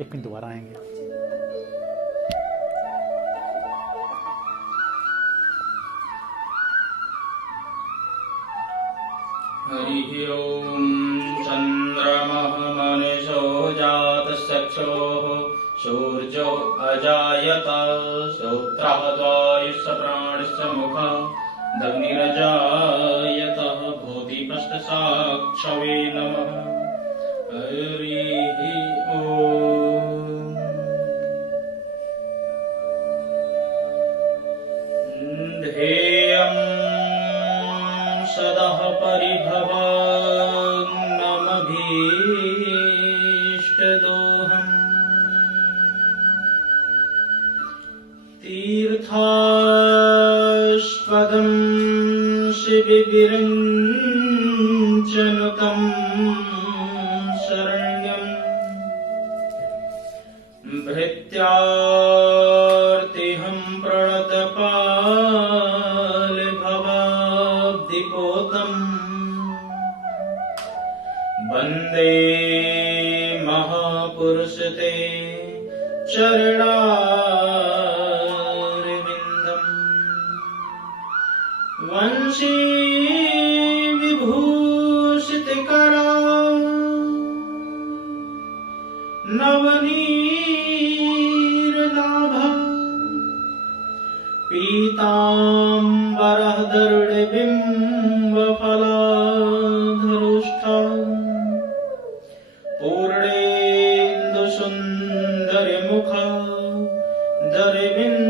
एक मिनट दोबारा आएंगे। हरि ओम चंद्रमः मनुषो जातश्चक्षुः सूर्यो अजायत श्रोत्रः द्वायुश्च प्राणश्च मुखः अग्निरजायत भूतिपष्टसाक्षवे नमः। हरि ओम। ध्येयं सदा परिभवग्नमभीष्टदोहम् तीर्थास्पदं शिबिविरञ्जनुतं शरण्यं भृत्यार्तिहं प्रणतपालभवाब्धिपोतम् वन्दे महापुरुषते चरणारविन्दम् वंशी विभूषितकरा नवनीरदाभा पीताम्बरः गरुडबिम्बफलाधरुष्ठा पूर्णेन्दुसुन्दरमुखा दरविन्दनेत्रा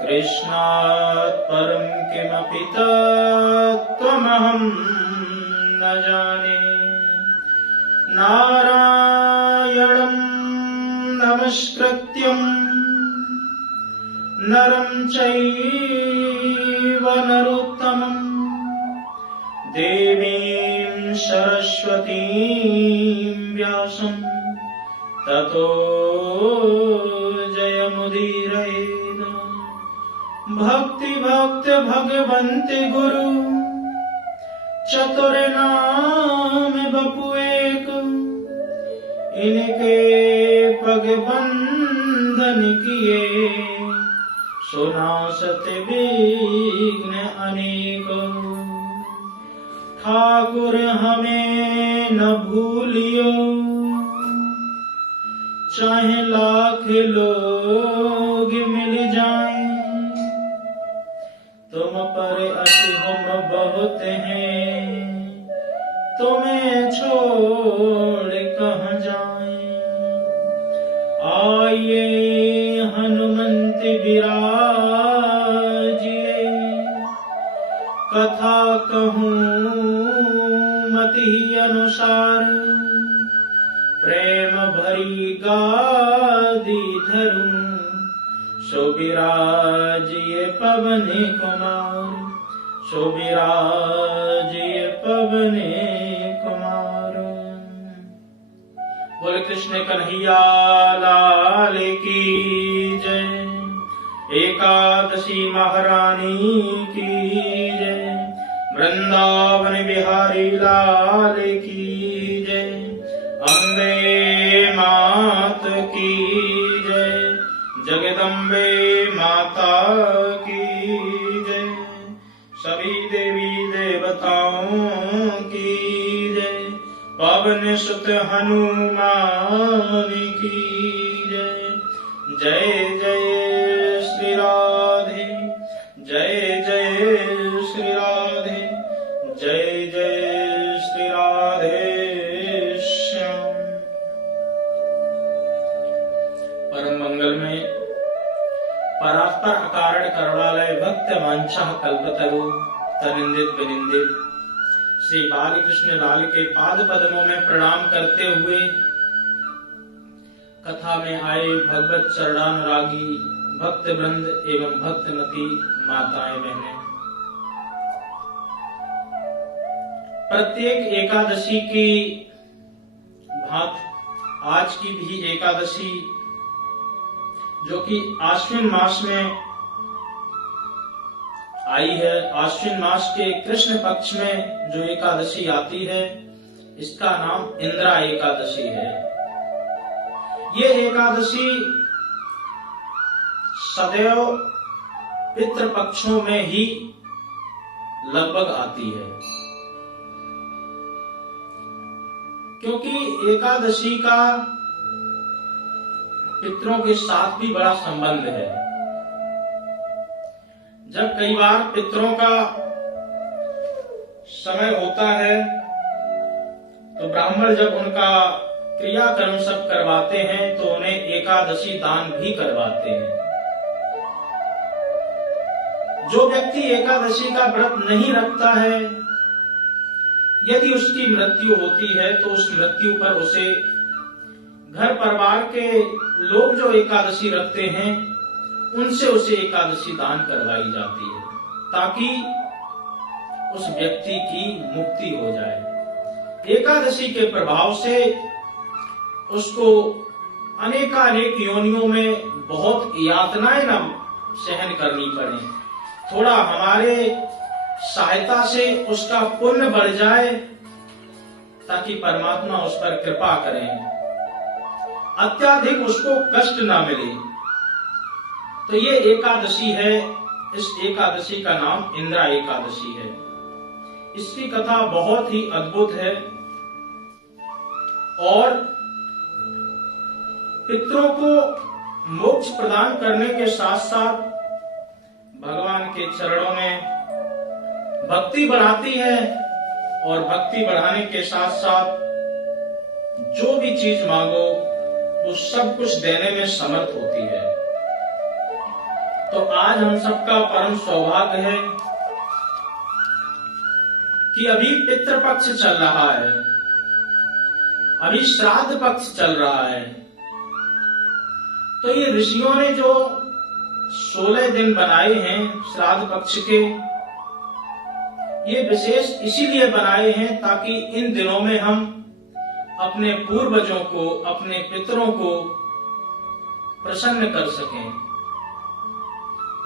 कृष्णात् परं किमपि तत्त्वमहं न जाने। नारायणं नमस्कृत्यं नरं चैव नरोत्तमं देवीं सरस्वतीं व्यासं ततो जयमुदीरयेत्। भक्ति भक्त भगवन्ति गुरु चतुर नाम बपु एक, इनके पग बंधन किए सुनासत विघ्न अनेक। ठाकुर हमें न भूलियो चाहे लाख लोग मिल जाएं, तुम पर अति हम बहुत हैं, तुम्हें छोड़ कहाँ जाएं। आइए हनुमंत विराजिए, कथा कहूँ मति अनुसार, प्रेम भरी गादी धरूं सोबिराजिए पवन कुमार, सोबिराजिए पवन कुमार। बोले कृष्ण कन्हैया लाल की जय, एकादशी महारानी की जय, वृंदावन बिहारी लाल की जय, अम्बे मात की जय, जगदम्बे माता की जय, सभी देवी देवताओं की जय, पवन सुत हनुमान की जय। जय जय श्री राधे, जय जय श्री राधे, जय जय श्री राधे श्याम। परम मंगल में परात्पर अकारण करुणालय भक्त वांछा कल्पतरु तनिंदित विनिंदित श्री बाल कृष्ण लाल के पाद पद्मों में प्रणाम करते हुए कथा में आए भगवत चरणानुरागी भक्त वृंद एवं भक्तमती माताएं बहनें, प्रत्येक एकादशी की भांति आज की भी एकादशी जो कि आश्विन मास में आई है, आश्विन मास के कृष्ण पक्ष में जो एकादशी आती है, इसका नाम इंद्रा एकादशी है। ये एकादशी सदैव पितृपक्षों में ही लगभग आती है, क्योंकि एकादशी का पितरों के साथ भी बड़ा संबंध है। जब कई बार पितरों का समय होता है तो ब्राह्मण जब उनका क्रियाकर्म सब करवाते हैं तो उन्हें एकादशी दान भी करवाते हैं। जो व्यक्ति एकादशी का व्रत नहीं रखता है, यदि उसकी मृत्यु होती है तो उस मृत्यु पर उसे घर परिवार के लोग जो एकादशी रखते हैं उनसे उसे एकादशी दान करवाई जाती है, ताकि उस व्यक्ति की मुक्ति हो जाए। एकादशी के प्रभाव से उसको अनेकानेक योनियों में बहुत यातनाएं न सहन करनी पड़े, थोड़ा हमारे सहायता से उसका पुण्य बढ़ जाए, ताकि परमात्मा उस पर कृपा करें, अत्याधिक उसको कष्ट ना मिले। तो ये एकादशी है, इस एकादशी का नाम इंद्रा एकादशी है। इसकी कथा बहुत ही अद्भुत है और पितरों को मोक्ष प्रदान करने के साथ साथ भगवान के चरणों में भक्ति बढ़ाती है, और भक्ति बढ़ाने के साथ साथ जो भी चीज मांगो वो सब कुछ देने में समर्थ होती है। तो आज हम सबका परम सौभाग्य है कि अभी पितृपक्ष चल रहा है, अभी श्राद्ध पक्ष चल रहा है। तो ये ऋषियों ने जो 16 दिन बनाए हैं श्राद्ध पक्ष के, ये विशेष इसीलिए बनाए हैं ताकि इन दिनों में हम अपने पूर्वजों को, अपने पितरों को प्रसन्न कर सकें,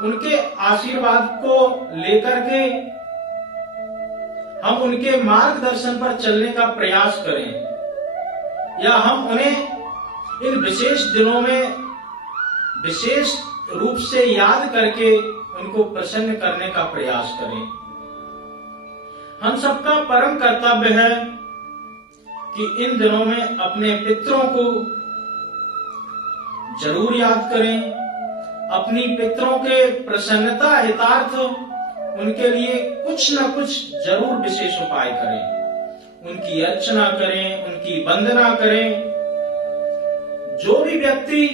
उनके आशीर्वाद को लेकर के हम उनके मार्गदर्शन पर चलने का प्रयास करें, या हम उन्हें इन विशेष दिनों में विशेष रूप से याद करके उनको प्रसन्न करने का प्रयास करें। हम सबका परम कर्तव्य है कि इन दिनों में अपने पितरों को जरूर याद करें, अपनी पितरों के प्रसन्नता हितार्थ उनके लिए कुछ न कुछ जरूर विशेष उपाय करें, उनकी अर्चना करें, उनकी वंदना करें। जो भी व्यक्ति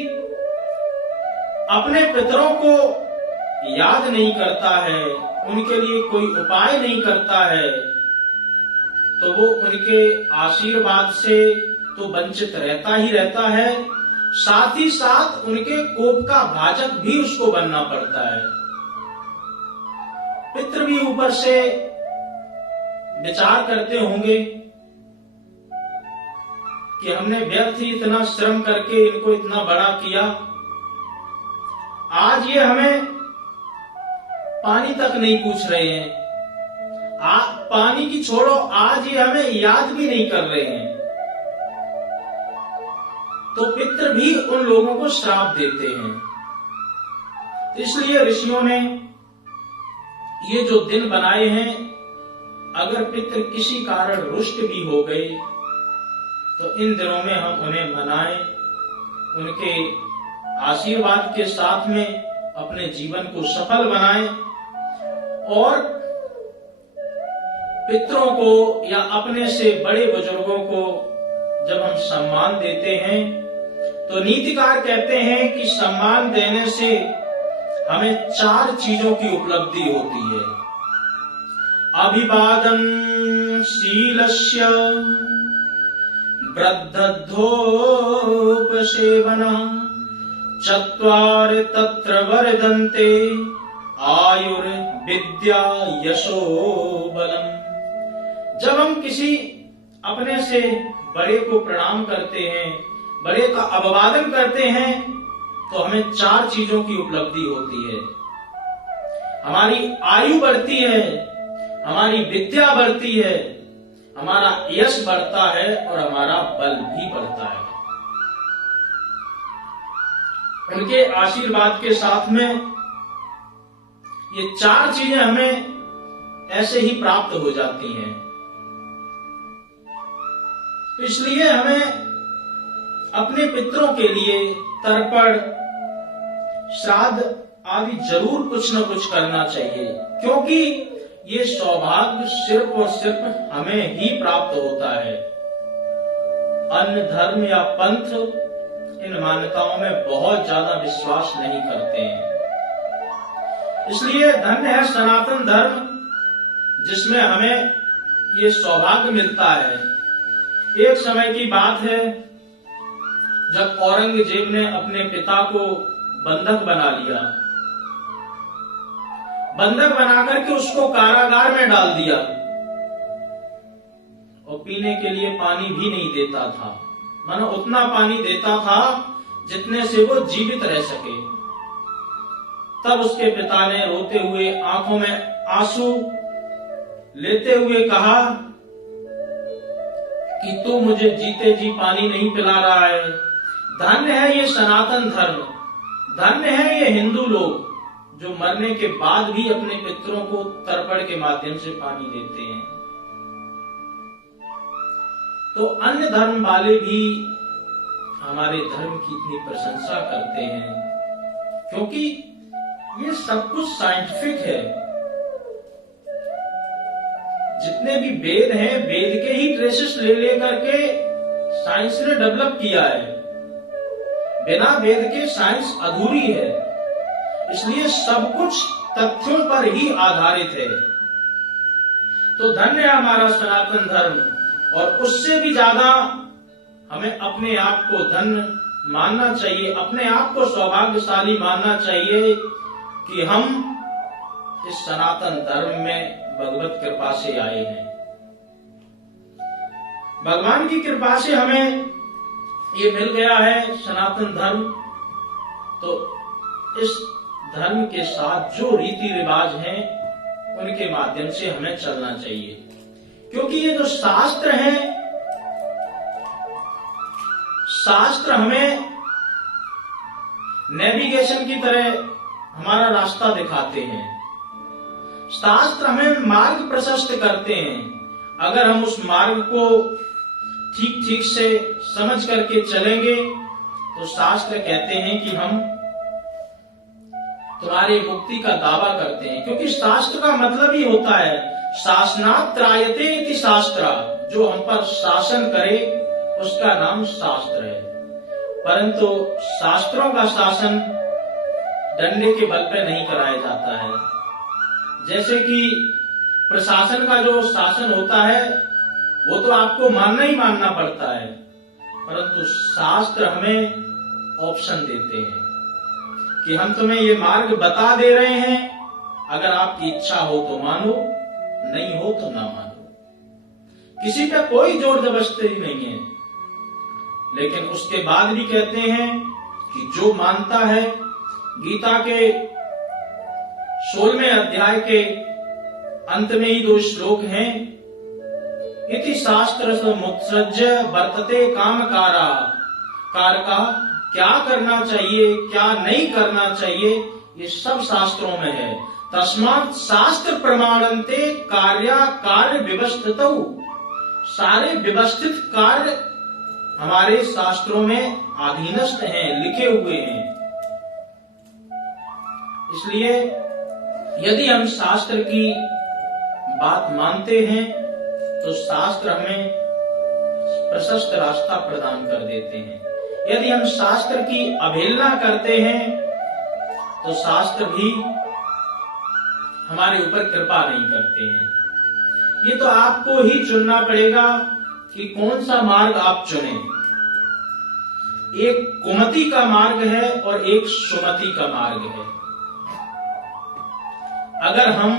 अपने पितरों को याद नहीं करता है, उनके लिए कोई उपाय नहीं करता है, तो वो उनके आशीर्वाद से तो वंचित रहता ही रहता है, साथ ही साथ उनके कोप का भाजक भी उसको बनना पड़ता है। पितृ भी ऊपर से विचार करते होंगे कि हमने व्यर्थ ही इतना श्रम करके इनको इतना बड़ा किया, आज ये हमें पानी तक नहीं पूछ रहे हैं, पानी की छोड़ो, आज ये हमें याद भी नहीं कर रहे हैं। तो पितृ भी उन लोगों को श्राप देते हैं। इसलिए ऋषियों ने ये जो दिन बनाए हैं, अगर पितृ किसी कारण रुष्ट भी हो गए तो इन दिनों में हम उन्हें मनाएं, उनके आशीर्वाद के साथ में अपने जीवन को सफल बनाएं, और पितरों को या अपने से बड़े बुजुर्गों को जब हम सम्मान देते हैं तो नीतिकार कहते हैं कि सम्मान देने से हमें 4 चीजों की उपलब्धि होती है। अभिवादन शीलस्य, वृद्धोपसेवनम्, चत्वार तत्र वर्धन्ते, आयुर्विद्या यशो बलम्। जब हम किसी अपने से बड़े को प्रणाम करते हैं, बड़े का अभिवादन करते हैं, तो हमें 4 चीजों की उपलब्धि होती है। हमारी आयु बढ़ती है, हमारी विद्या बढ़ती है, हमारा यश बढ़ता है और हमारा बल भी बढ़ता है। उनके आशीर्वाद के साथ में ये 4 चीजें हमें ऐसे ही प्राप्त हो जाती हैं। तो इसलिए हमें अपने पितरों के लिए तर्पण, श्राद्ध आदि जरूर कुछ न कुछ करना चाहिए, क्योंकि ये सौभाग्य सिर्फ और सिर्फ हमें ही प्राप्त होता है। अन्य धर्म या पंथ इन मान्यताओं में बहुत ज्यादा विश्वास नहीं करते हैं। इसलिए धन्य है सनातन धर्म, जिसमें हमें ये सौभाग्य मिलता है। एक समय की बात है जब औरंगजेब ने अपने पिता को बंधक बना लिया, बंधक बनाकर के उसको कारागार में डाल दिया और पीने के लिए पानी भी नहीं देता था। मानो उतना पानी देता था जितने से वो जीवित रह सके। तब उसके पिता ने रोते हुए, आंखों में आंसू लेते हुए कहा कि तू मुझे जीते जी पानी नहीं पिला रहा है। धन्य है ये सनातन धर्म, धन्य है ये हिंदू लोग जो मरने के बाद भी अपने पितरों को तर्पण के माध्यम से पानी देते हैं। तो अन्य धर्म वाले भी हमारे धर्म की इतनी प्रशंसा करते हैं, क्योंकि ये सब कुछ साइंटिफिक है। जितने भी वेद हैं, वेद के ही ट्रेसेस ले लेकर के साइंस ने डेवलप किया है। बिना वेद के साइंस अधूरी है। इसलिए सब कुछ तथ्यों पर ही आधारित है। तो धन्य है हमारा सनातन धर्म, और उससे भी ज्यादा हमें अपने आप को धन्य मानना चाहिए, अपने आप को सौभाग्यशाली मानना चाहिए कि हम इस सनातन धर्म में भगवत कृपा से आए हैं। भगवान की कृपा से हमें ये मिल गया है सनातन धर्म। तो इस धर्म के साथ जो रीति रिवाज हैं उनके माध्यम से हमें चलना चाहिए, क्योंकि ये जो शास्त्र हैं, शास्त्र हमें नेविगेशन की तरह हमारा रास्ता दिखाते हैं। शास्त्र हमें मार्ग प्रशस्त करते हैं। अगर हम उस मार्ग को ठीक ठीक से समझ करके चलेंगे तो शास्त्र कहते हैं कि हम तुम्हारी मुक्ति का दावा करते हैं, क्योंकि शास्त्र का मतलब ही होता है शासनात् त्रायते इति शास्त्र। जो हम पर शासन करे उसका नाम शास्त्र है। परंतु शास्त्रों का शासन डंडे के बल पे नहीं कराया जाता है। जैसे कि प्रशासन का जो शासन होता है वो तो आपको मानना ही मानना पड़ता है, परंतु शास्त्र हमें ऑप्शन देते हैं कि हम तुम्हें ये मार्ग बता दे रहे हैं, अगर आपकी इच्छा हो तो मानो, नहीं हो तो ना मानो। किसी पे कोई जोर जबरदस्ती नहीं है। लेकिन उसके बाद भी कहते हैं कि जो मानता है, गीता के 16वें अध्याय के अंत में ही 2 श्लोक हैं, इति शास्त्र समुत्सृज्य वर्तते कामकारा। कारका क्या करना चाहिए, क्या नहीं करना चाहिए, ये सब शास्त्रों में है। तस्मात् शास्त्र प्रमाणन्ते कार्या कार्य व्यवस्थितौ। सारे व्यवस्थित कार्य हमारे शास्त्रों में अधीनस्थ हैं, लिखे हुए हैं। इसलिए यदि हम शास्त्र की बात मानते हैं तो शास्त्र हमें प्रशस्त रास्ता प्रदान कर देते हैं। यदि हम शास्त्र की अवहेलना करते हैं तो शास्त्र भी हमारे ऊपर कृपा नहीं करते हैं। ये तो आपको ही चुनना पड़ेगा कि कौन सा मार्ग आप चुनें। एक कुमति का मार्ग है और एक सुमति का मार्ग है। अगर हम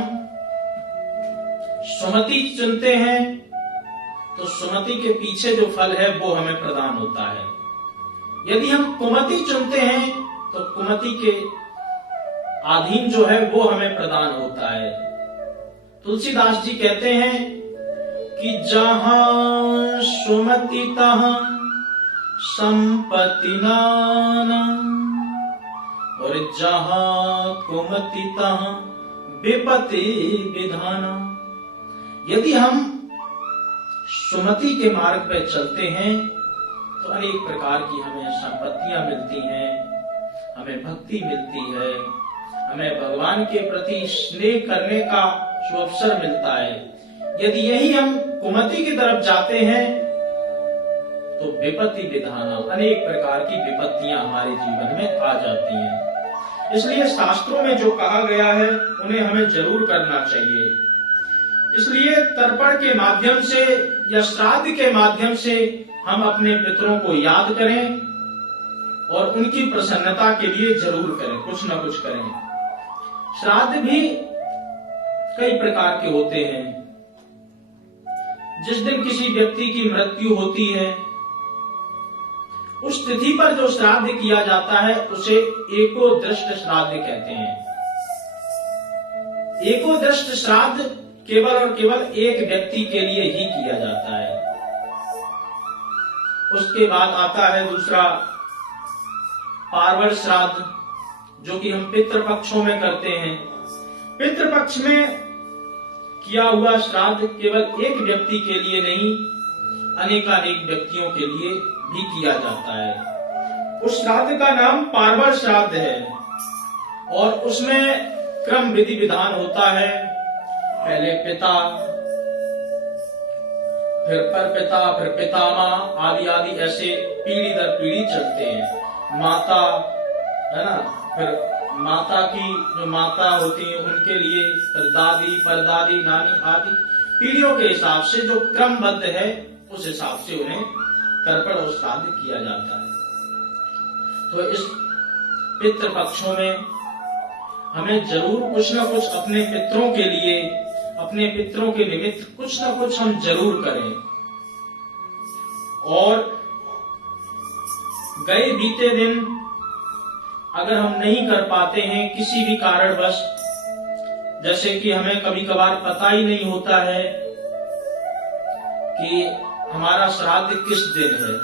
सुमति चुनते हैं तो सुमति के पीछे जो फल है वो हमें प्रदान होता है। यदि हम कुमति चुनते हैं तो कुमति के अधीन जो है वो हमें प्रदान होता है। तुलसीदास जी कहते हैं कि जहां सुमति तहां संपत्ति नाना, और जहां कुमति तहां विपत्ति विधाना। यदि हम सुमति के मार्ग पे चलते हैं तो अनेक प्रकार की हमें संपत्तियां मिलती हैं, हमें भक्ति मिलती है, हमें भगवान के प्रति स्नेह करने का अवसर मिलता है। यदि यही हम कुमति की तरफ जाते हैं तो विपत्ति विधाना, अनेक प्रकार की विपत्तियां हमारे जीवन में आ जाती हैं। इसलिए शास्त्रों में जो कहा गया है उन्हें हमें जरूर करना चाहिए। इसलिए तर्पण के माध्यम से या श्राद्ध के माध्यम से हम अपने पितरों को याद करें और उनकी प्रसन्नता के लिए जरूर करें, कुछ न कुछ करें। श्राद्ध भी कई प्रकार के होते हैं। जिस दिन किसी व्यक्ति की मृत्यु होती है उस तिथि पर जो श्राद्ध किया जाता है उसे एकोदृष्ट श्राद्ध कहते हैं। एकोदृष्ट श्राद्ध केवल और केवल एक व्यक्ति के लिए ही किया जाता है। उसके बाद आता है दूसरा पार्वण श्राद्ध, जो कि हम पितृपक्षों में करते हैं। पितृपक्ष में किया हुआ श्राद्ध केवल एक व्यक्ति के लिए नहीं, अनेकानेक व्यक्तियों के लिए भी किया जाता है। उस श्राद्ध का नाम पार्वण श्राद्ध है और उसमें क्रम विधि विधान होता है। पहले पिता, फिर परपिता, फिर पितामह आदि आदि, ऐसे पीढ़ी दर पीढ़ी चलते हैं। माता है ना, फिर माता की जो माता होती है उनके लिए फिर दादी, परदादी, नानी आदि पीढ़ियों के हिसाब से जो क्रमबद्ध है उस हिसाब से उन्हें तर्पण और श्राद्ध किया जाता है। तो इस पितृपक्षों में हमें जरूर कुछ न कुछ अपने पितरों के लिए, अपने पितरों के निमित्त कुछ न कुछ हम जरूर करें। और गए बीते दिन अगर हम नहीं कर पाते हैं किसी भी कारणवश, जैसे कि हमें कभी कभार पता ही नहीं होता है कि हमारा श्राद्ध किस दिन है,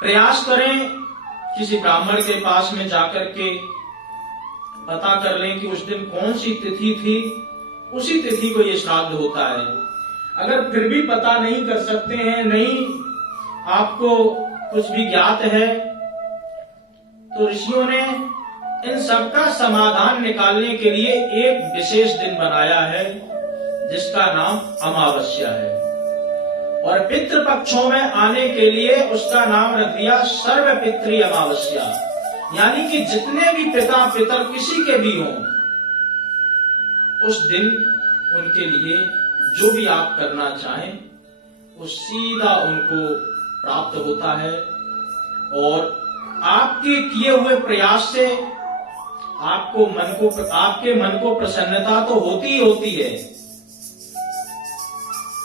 प्रयास करें किसी ब्राह्मण के पास में जाकर के पता कर लें कि उस दिन कौन सी तिथि थी, उसी तिथि को ये श्राद्ध होता है। अगर फिर भी पता नहीं कर सकते हैं, नहीं आपको कुछ भी ज्ञात है, तो ऋषियों ने इन सबका समाधान निकालने के लिए एक विशेष दिन बनाया है जिसका नाम अमावस्या है। और पितृपक्षों में आने के लिए उसका नाम रख दिया सर्वपितृ अमावस्या, यानी कि जितने भी पिता पितर किसी के भी हों, उस दिन उनके लिए जो भी आप करना चाहें वो सीधा उनको प्राप्त होता है। और आपके किए हुए प्रयास से आपके मन को प्रसन्नता तो होती ही होती है।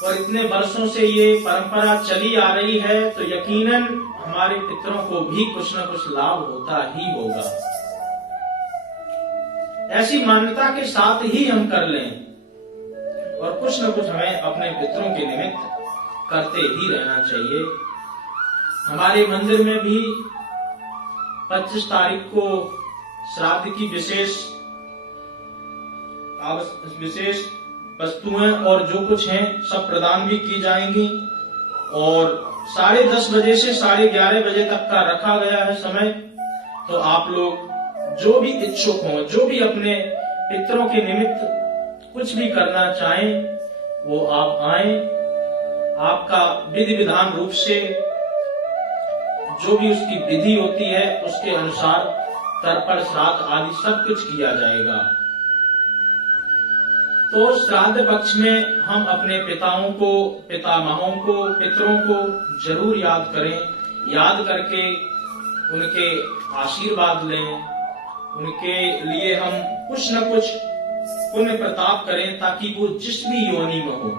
और इतने वर्षों से ये परंपरा चली आ रही है तो यकीनन हमारे पितरों को भी कुछ न कुछ लाभ होता ही होगा। ऐसी मान्यता के साथ ही हम कर लें और कुछ न कुछ हमें अपने पितरों के निमित्त करते ही रहना चाहिए। हमारे मंदिर में भी 25 तारीख को श्राद्ध की विशेष वस्तुएं और जो कुछ हैं सब प्रदान भी की जाएंगी। और 10:30 बजे से 11:30 बजे तक का रखा गया है समय। तो आप लोग जो भी इच्छुक हों, जो भी अपने पितरों के निमित्त कुछ भी करना चाहें, वो आप आएं। आपका विधि विधान रूप से जो भी उसकी विधि होती है उसके अनुसार तर्पण, श्राद्ध आदि सब कुछ किया जाएगा। तो श्राद्ध पक्ष में हम अपने पिताओं को, पितामहों को, पितरों को जरूर याद करें। याद करके उनके आशीर्वाद लें, उनके लिए हम कुछ न कुछ पुण्य प्रताप करें ताकि वो जिस भी योनि में हो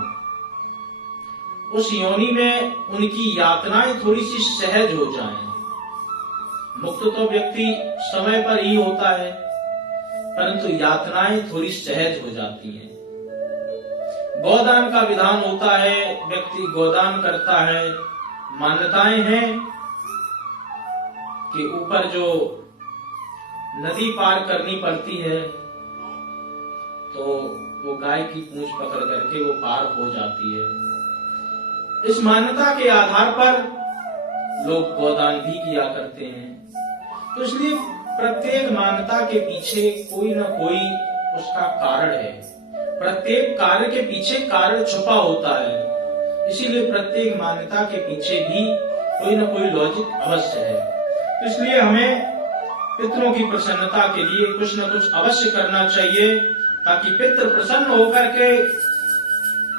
उस योनि में उनकी यातनाएं थोड़ी सी सहज हो जाएं। मुक्त तो व्यक्ति समय पर ही होता है, परंतु यातनाएं थोड़ी सहज हो जाती हैं। गोदान का विधान होता है, व्यक्ति गोदान करता है। मान्यताएं हैं कि ऊपर जो नदी पार करनी पड़ती है तो वो गाय की पूंछ पकड़ करके वो पार हो जाती है। इस मान्यता के आधार पर लोग गोदान भी किया करते हैं। तो इसलिए प्रत्येक मान्यता के पीछे कोई ना कोई उसका कारण है। प्रत्येक कार्य के पीछे कारण छुपा होता है। इसीलिए प्रत्येक मान्यता के पीछे भी कोई ना कोई लॉजिक अवश्य है। तो इसलिए हमें पितरों की प्रसन्नता के लिए कुछ न कुछ अवश्य करना चाहिए, ताकि पितृ प्रसन्न होकर के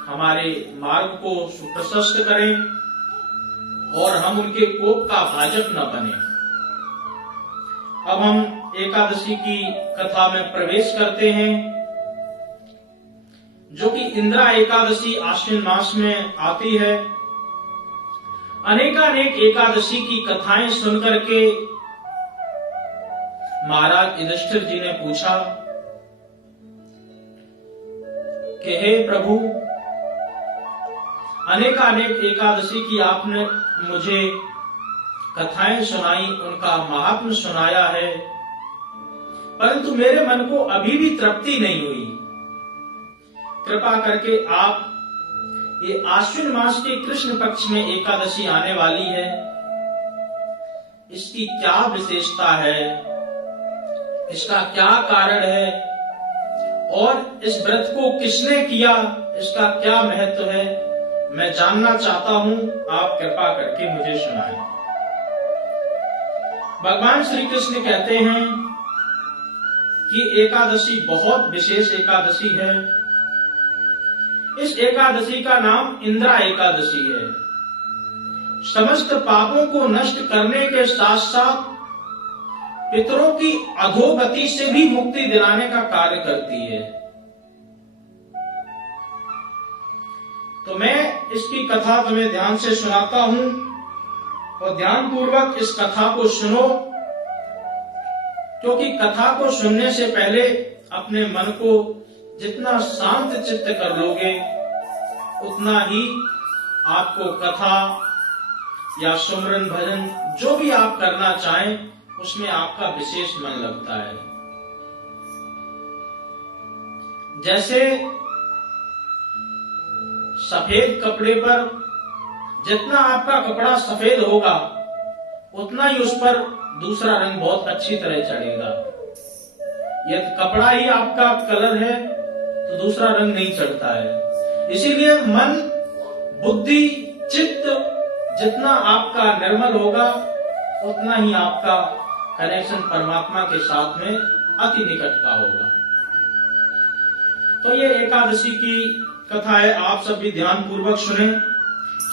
हमारे मार्ग को सुप्रशस्त करें और हम उनके कोप का भाजक न बने। अब हम एकादशी की कथा में प्रवेश करते हैं, जो कि इंदिरा एकादशी आश्विन मास में आती है। अनेकानेक एकादशी की कथाएं सुनकर के महाराज युधिष्ठिर जी ने पूछा कि हे प्रभु, अनेकानेक एकादशी की आपने मुझे कथाएं सुनाई, उनका महात्म्य सुनाया है, परंतु मेरे मन को अभी भी तृप्ति नहीं हुई। कृपा करके आप ये आश्विन मास के कृष्ण पक्ष में एकादशी आने वाली है, इसकी क्या विशेषता है, इसका क्या कारण है और इस व्रत को किसने किया, इसका क्या महत्व है, मैं जानना चाहता हूं। आप कृपा करके मुझे सुनाएं। भगवान श्री कृष्ण कहते हैं कि एकादशी बहुत विशेष एकादशी है। इस एकादशी का नाम इंदिरा एकादशी है। समस्त पापों को नष्ट करने के साथ साथ पितरों की अधोगति से भी मुक्ति दिलाने का कार्य करती है। तो मैं इसकी कथा तुम्हें ध्यान से सुनाता हूं और ध्यान पूर्वक इस कथा को सुनो, क्योंकि कथा को सुनने से पहले अपने मन को जितना शांत चित्त कर लोगे उतना ही आपको कथा या सुमरन भजन जो भी आप करना चाहें उसमें आपका विशेष मन लगता है। जैसे सफेद कपड़े पर जितना आपका कपड़ा सफेद होगा उतना ही उस पर दूसरा रंग बहुत अच्छी तरह चढ़ेगा। यदि कपड़ा ही आपका कलर है तो दूसरा रंग नहीं चढ़ता है। इसीलिए मन, बुद्धि, चित्त जितना आपका निर्मल होगा उतना ही आपका कनेक्शन परमात्मा के साथ में अति निकट का होगा। तो ये एकादशी की कथा है, आप सब भी ध्यान पूर्वक सुने।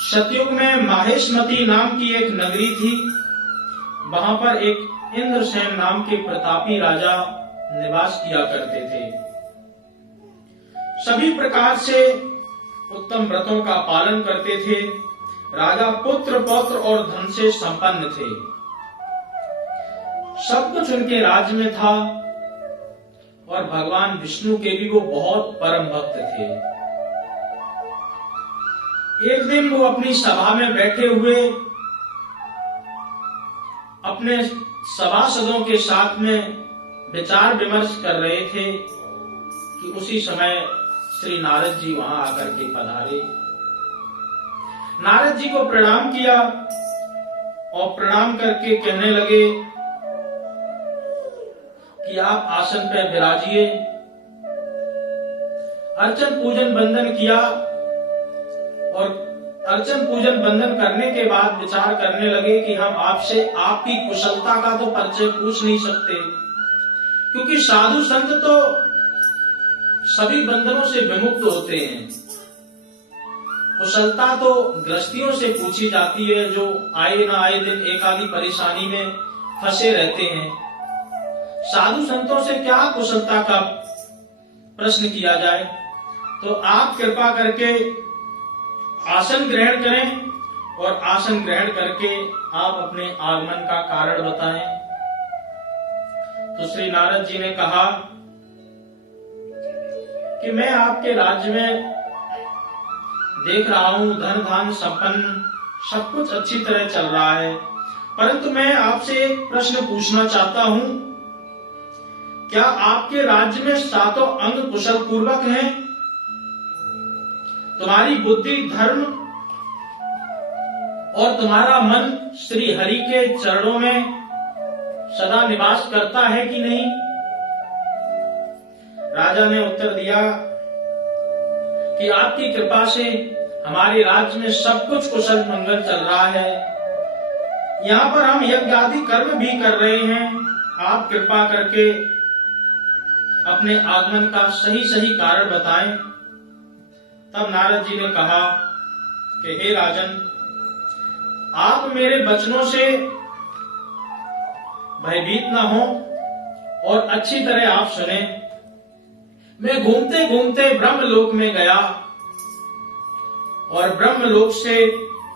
सतयुग में माहेशमती नाम की एक नगरी थी। वहां पर एक इंद्रसेन नाम के प्रतापी राजा निवास किया करते थे। सभी प्रकार से उत्तम व्रतों का पालन करते थे। राजा पुत्र पौत्र और धन से संपन्न थे। सब कुछ उनके राज्य में था और भगवान विष्णु के भी वो बहुत परम भक्त थे। एक दिन वो अपनी सभा में बैठे हुए अपने सभासदों के साथ में विचार विमर्श कर रहे थे कि उसी समय श्री नारद जी वहां आकर के पधारे। नारद जी को प्रणाम किया और प्रणाम करके कहने लगे कि आप आसन पर विराजिए। अर्चन पूजन बंदन किया और अर्चन पूजन बंदन करने के बाद विचार करने लगे कि हम आपसे आपकी कुशलता का तो परिचय पूछ नहीं सकते, क्योंकि साधु संत तो सभी बंधनों से विमुक्त होते हैं। कुशलता तो गृहस्थियों से पूछी जाती है, जो आए ना आए दिन एक आधी परेशानी में फंसे रहते हैं। साधु संतों से क्या कुशलता का प्रश्न किया जाए। तो आप कृपा करके आसन ग्रहण करें और आसन ग्रहण करके आप अपने आगमन का कारण बताएं। तो श्री नारद जी ने कहा कि मैं आपके राज्य में देख रहा हूं धन धान संपन्न सब कुछ अच्छी तरह चल रहा है, परंतु मैं आपसे एक प्रश्न पूछना चाहता हूं, क्या आपके राज्य में सातों अंग कुशल पूर्वक हैं? तुम्हारी बुद्धि धर्म और तुम्हारा मन श्री हरि के चरणों में सदा निवास करता है कि नहीं? राजा ने उत्तर दिया कि आपकी कृपा से हमारे राज्य में सब कुछ कुशल मंगल चल रहा है। यहाँ पर हम यज्ञ आदि कर्म भी कर रहे हैं। आप कृपा करके अपने आगमन का सही सही कारण बताएं। तब नारद जी ने कहा कि हे राजन, आप मेरे वचनों से भयभीत न हो और अच्छी तरह आप सुने। मैं घूमते घूमते ब्रह्मलोक में गया और ब्रह्मलोक से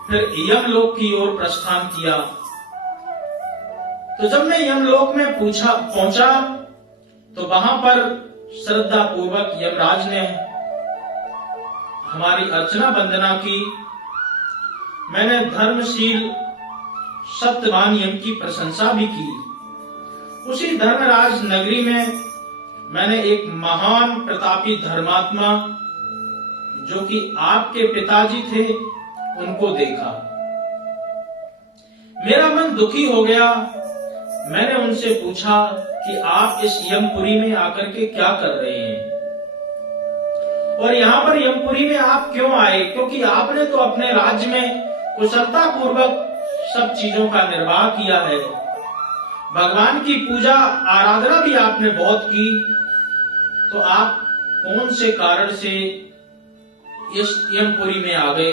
फिर यमलोक की ओर प्रस्थान किया। तो जब मैं यमलोक में पहुंचा तो वहां पर श्रद्धा पूर्वक यमराज ने हमारी अर्चना वंदना की। मैंने धर्मशील सत्यवान यम की प्रशंसा भी की। उसी धर्मराज नगरी में मैंने एक महान प्रतापी धर्मात्मा जो कि आपके पिताजी थे उनको देखा। मेरा मन दुखी हो गया। मैंने उनसे पूछा कि आप इस यमपुरी में आकर के क्या कर रहे हैं और यहाँ पर यमपुरी में आप क्यों आए? क्योंकि आपने तो अपने राज्य में कुशलता पूर्वक सब चीजों का निर्वाह किया है। भगवान की पूजा आराधना भी आपने बहुत की, तो आप कौन से कारण से इस यमपुरी में आ गए?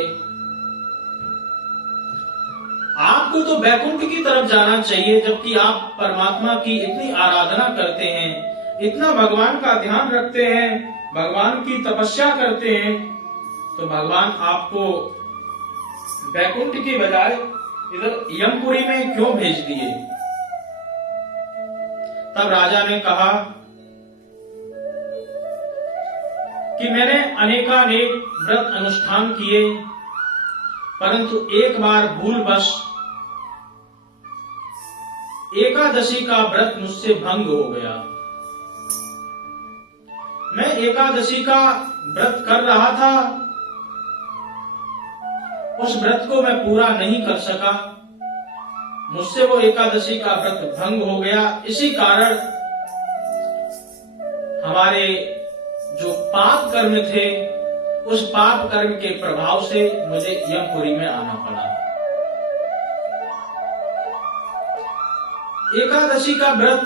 आपको तो वैकुंठ की तरफ जाना चाहिए, जबकि आप परमात्मा की इतनी आराधना करते हैं, इतना भगवान का ध्यान रखते हैं, भगवान की तपस्या करते हैं, तो भगवान आपको वैकुंठ की बजाय इधर यमपुरी में क्यों भेज दिए? तब राजा ने कहा कि मैंने अनेकानेक व्रत अनुष्ठान किए, परंतु एक बार भूलवश एकादशी का व्रत मुझसे भंग हो गया। मैं एकादशी का व्रत कर रहा था, उस व्रत को मैं पूरा नहीं कर सका, मुझसे वो एकादशी का व्रत भंग हो गया। इसी कारण हमारे जो पाप कर्म थे, उस पाप कर्म के प्रभाव से मुझे यमपुरी में आना पड़ा। एकादशी का व्रत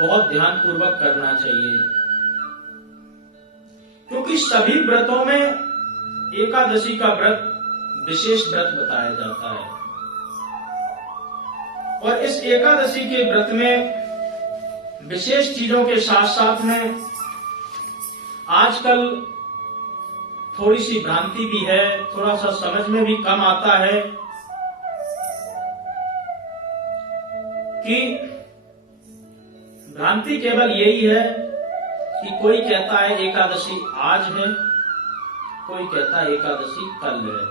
बहुत ध्यान पूर्वक करना चाहिए, क्योंकि सभी व्रतों में एकादशी का व्रत विशेष व्रत बताया जाता है। और इस एकादशी के व्रत में विशेष चीजों के साथ साथ में आजकल थोड़ी सी भ्रांति भी है, थोड़ा सा समझ में भी कम आता है कि भ्रांति केवल यही है कि कोई कहता है एकादशी आज है, कोई कहता है एकादशी कल है।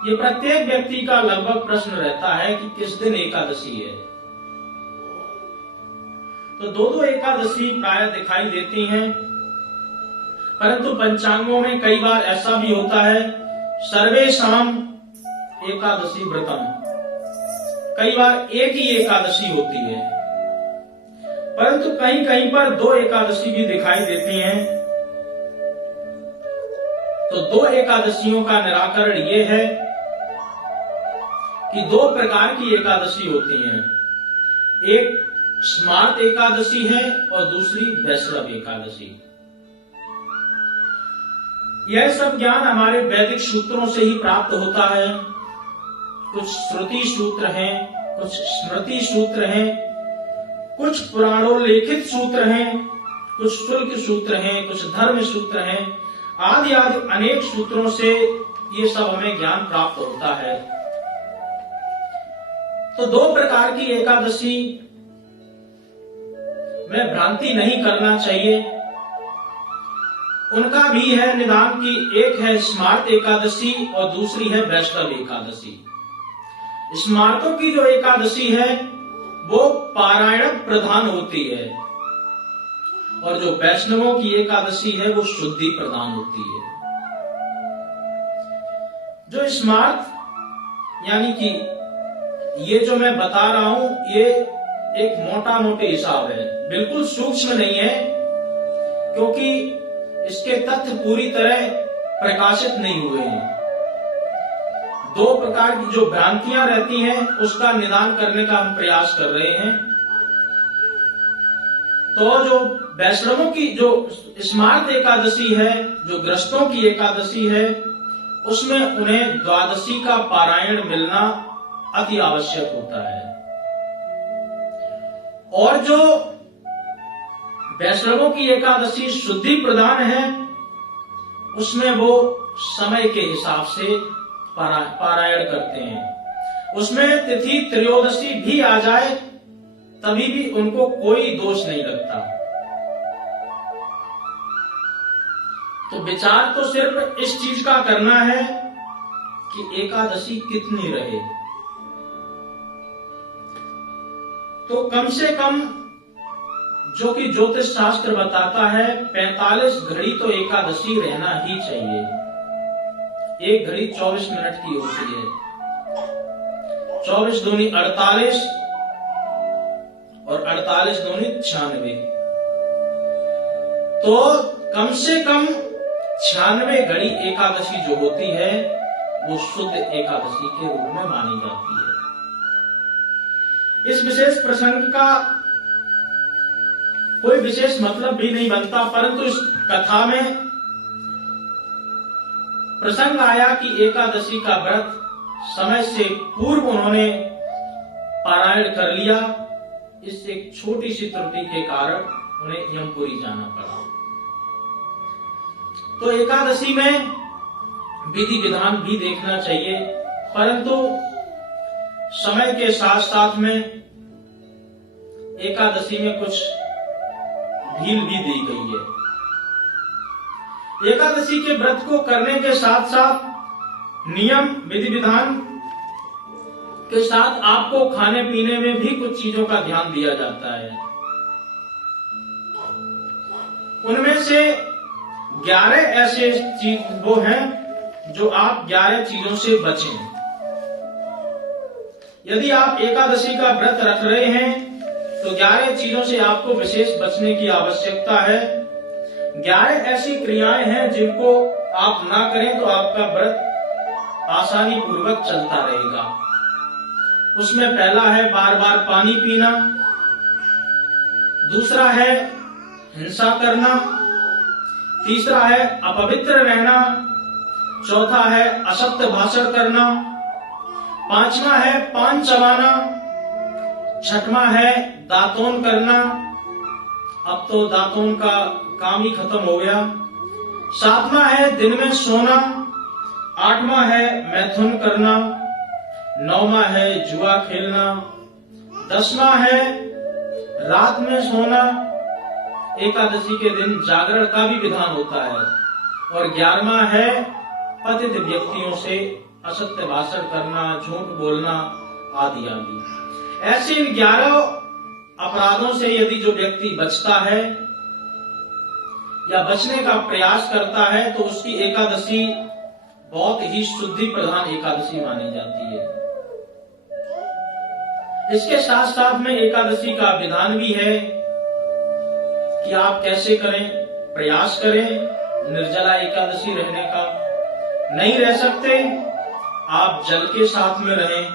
ये प्रत्येक व्यक्ति का लगभग प्रश्न रहता है कि किस दिन एकादशी है। तो दो एकादशी प्राय दिखाई देती हैं, परंतु पंचांगों में कई बार ऐसा भी होता है सर्वेषाम एकादशी व्रतम, कई बार एक ही एकादशी होती है, परंतु कहीं कहीं पर दो एकादशी भी दिखाई देती हैं। तो दो एकादशियों का निराकरण ये है कि दो प्रकार की एकादशी होती हैं, एक स्मार्त एकादशी है और दूसरी वैष्णव एकादशी। यह सब ज्ञान हमारे वैदिक सूत्रों से ही प्राप्त होता है। कुछ श्रुति सूत्र हैं, कुछ स्मृति सूत्र हैं, कुछ पुराणोल्लेखित सूत्र हैं, कुछ शुल्क सूत्र हैं, कुछ धर्म सूत्र हैं, आदि आदि अनेक सूत्रों से ये सब हमें ज्ञान प्राप्त होता है। तो दो प्रकार की एकादशी में भ्रांति नहीं करना चाहिए। उनका भी है निदान की एक है स्मार्त एकादशी और दूसरी है वैष्णव एकादशी। स्मार्तों की जो एकादशी है वो पारायण प्रधान होती है और जो वैष्णवों की एकादशी है वो शुद्धि प्रधान होती है। जो स्मार्त यानी कि ये जो मैं बता रहा हूं ये एक मोटा मोटे हिसाब है, बिल्कुल सूक्ष्म नहीं है, क्योंकि इसके तथ्य पूरी तरह प्रकाशित नहीं हुए हैं। दो प्रकार की जो भ्रांतियां रहती हैं उसका निदान करने का हम प्रयास कर रहे हैं। तो जो वैष्णवों की जो स्मार्त एकादशी है, जो ग्रस्तों की एकादशी है, उसमें उन्हें द्वादशी का पारायण मिलना अति आवश्यक होता है। और जो वैष्णवों की एकादशी शुद्धि प्रधान है उसमें वो समय के हिसाब से पारायण करते हैं। उसमें तिथि त्रयोदशी भी आ जाए तभी भी उनको कोई दोष नहीं लगता। तो विचार तो सिर्फ इस चीज का करना है कि एकादशी कितनी रहे। तो कम से कम जो कि ज्योतिष शास्त्र बताता है 45 घड़ी तो एकादशी रहना ही चाहिए। एक घड़ी 24 मिनट की होती है, 24 दूनी 48 और 48 दूनी 96। तो कम से कम 96 घड़ी एकादशी जो होती है वो शुद्ध एकादशी के रूप में मानी जाती है। इस विशेष प्रसंग का कोई विशेष मतलब भी नहीं बनता, परंतु इस कथा में प्रसंग आया कि एकादशी का व्रत समय से पूर्व उन्होंने पारायण कर लिया। इस एक छोटी सी त्रुटि के कारण उन्हें यमपुरी जाना पड़ा। तो एकादशी में विधि विधान भी देखना चाहिए, परंतु समय के साथ साथ में एकादशी में कुछ ढील भी दी गई है। एकादशी के व्रत को करने के साथ साथ नियम विधि विधान के साथ आपको खाने पीने में भी कुछ चीजों का ध्यान दिया जाता है। उनमें से 11 ऐसे चीज वो हैं जो आप 11 चीजों से बचें। यदि आप एकादशी का व्रत रख रहे हैं तो 11 चीजों से आपको विशेष बचने की आवश्यकता है। 11 ऐसी क्रियाएं हैं जिनको आप ना करें तो आपका व्रत आसानी पूर्वक चलता रहेगा। उसमें पहला है बार बार पानी पीना, दूसरा है हिंसा करना, तीसरा है अपवित्र रहना, चौथा है असत्य भाषण करना, पांचवा है पान चबाना, छठवां है दातून करना, अब तो दातून का काम ही खत्म हो गया, सातवां है दिन में सोना, आठवां है मैथुन करना, नौवां है जुआ खेलना, 10वां है रात में सोना, एकादशी के दिन जागरण का भी विधान होता है, और 11वां है पतित व्यक्तियों से असत्य भाषण करना, झूठ बोलना आदि आदि। ऐसे इन 11 अपराधों से यदि जो व्यक्ति बचता है या बचने का प्रयास करता है तो उसकी एकादशी बहुत ही शुद्धि प्रधान एकादशी मानी जाती है। इसके साथ साथ में एकादशी का विधान भी है कि आप कैसे करें, प्रयास करें निर्जला एकादशी रहने का। नहीं रह सकते आप जल के साथ में रहें,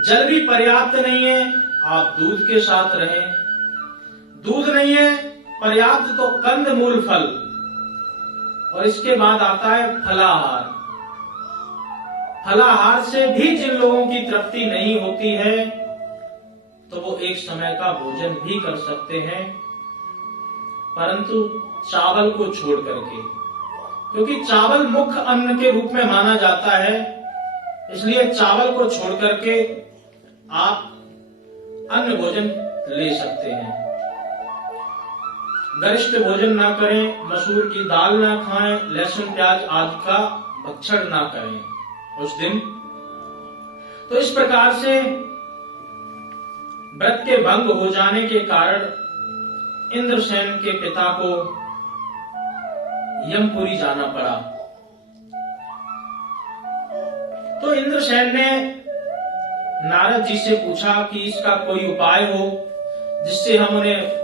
जल भी पर्याप्त नहीं है आप दूध के साथ रहें, दूध नहीं है पर्याप्त तो कंद मूल फल, और इसके बाद आता है फलाहार। फलाहार से भी जिन लोगों की तृप्ति नहीं होती है तो वो एक समय का भोजन भी कर सकते हैं, परंतु चावल को छोड़ करके, क्योंकि चावल मुख्य अन्न के रूप में माना जाता है, इसलिए चावल को छोड़ करके आप अन्न भोजन ले सकते हैं। गरिष्ठ भोजन ना करें, मसूर की दाल ना खाएं, लहसुन प्याज आदि का भक्षण ना करें उस दिन। तो इस प्रकार से व्रत के भंग हो जाने के कारण इंद्रसेन के पिता को यमपुरी जाना पड़ा। तो इंद्रसेन ने नारद जी से पूछा कि इसका कोई उपाय हो जिससे हम उन्हें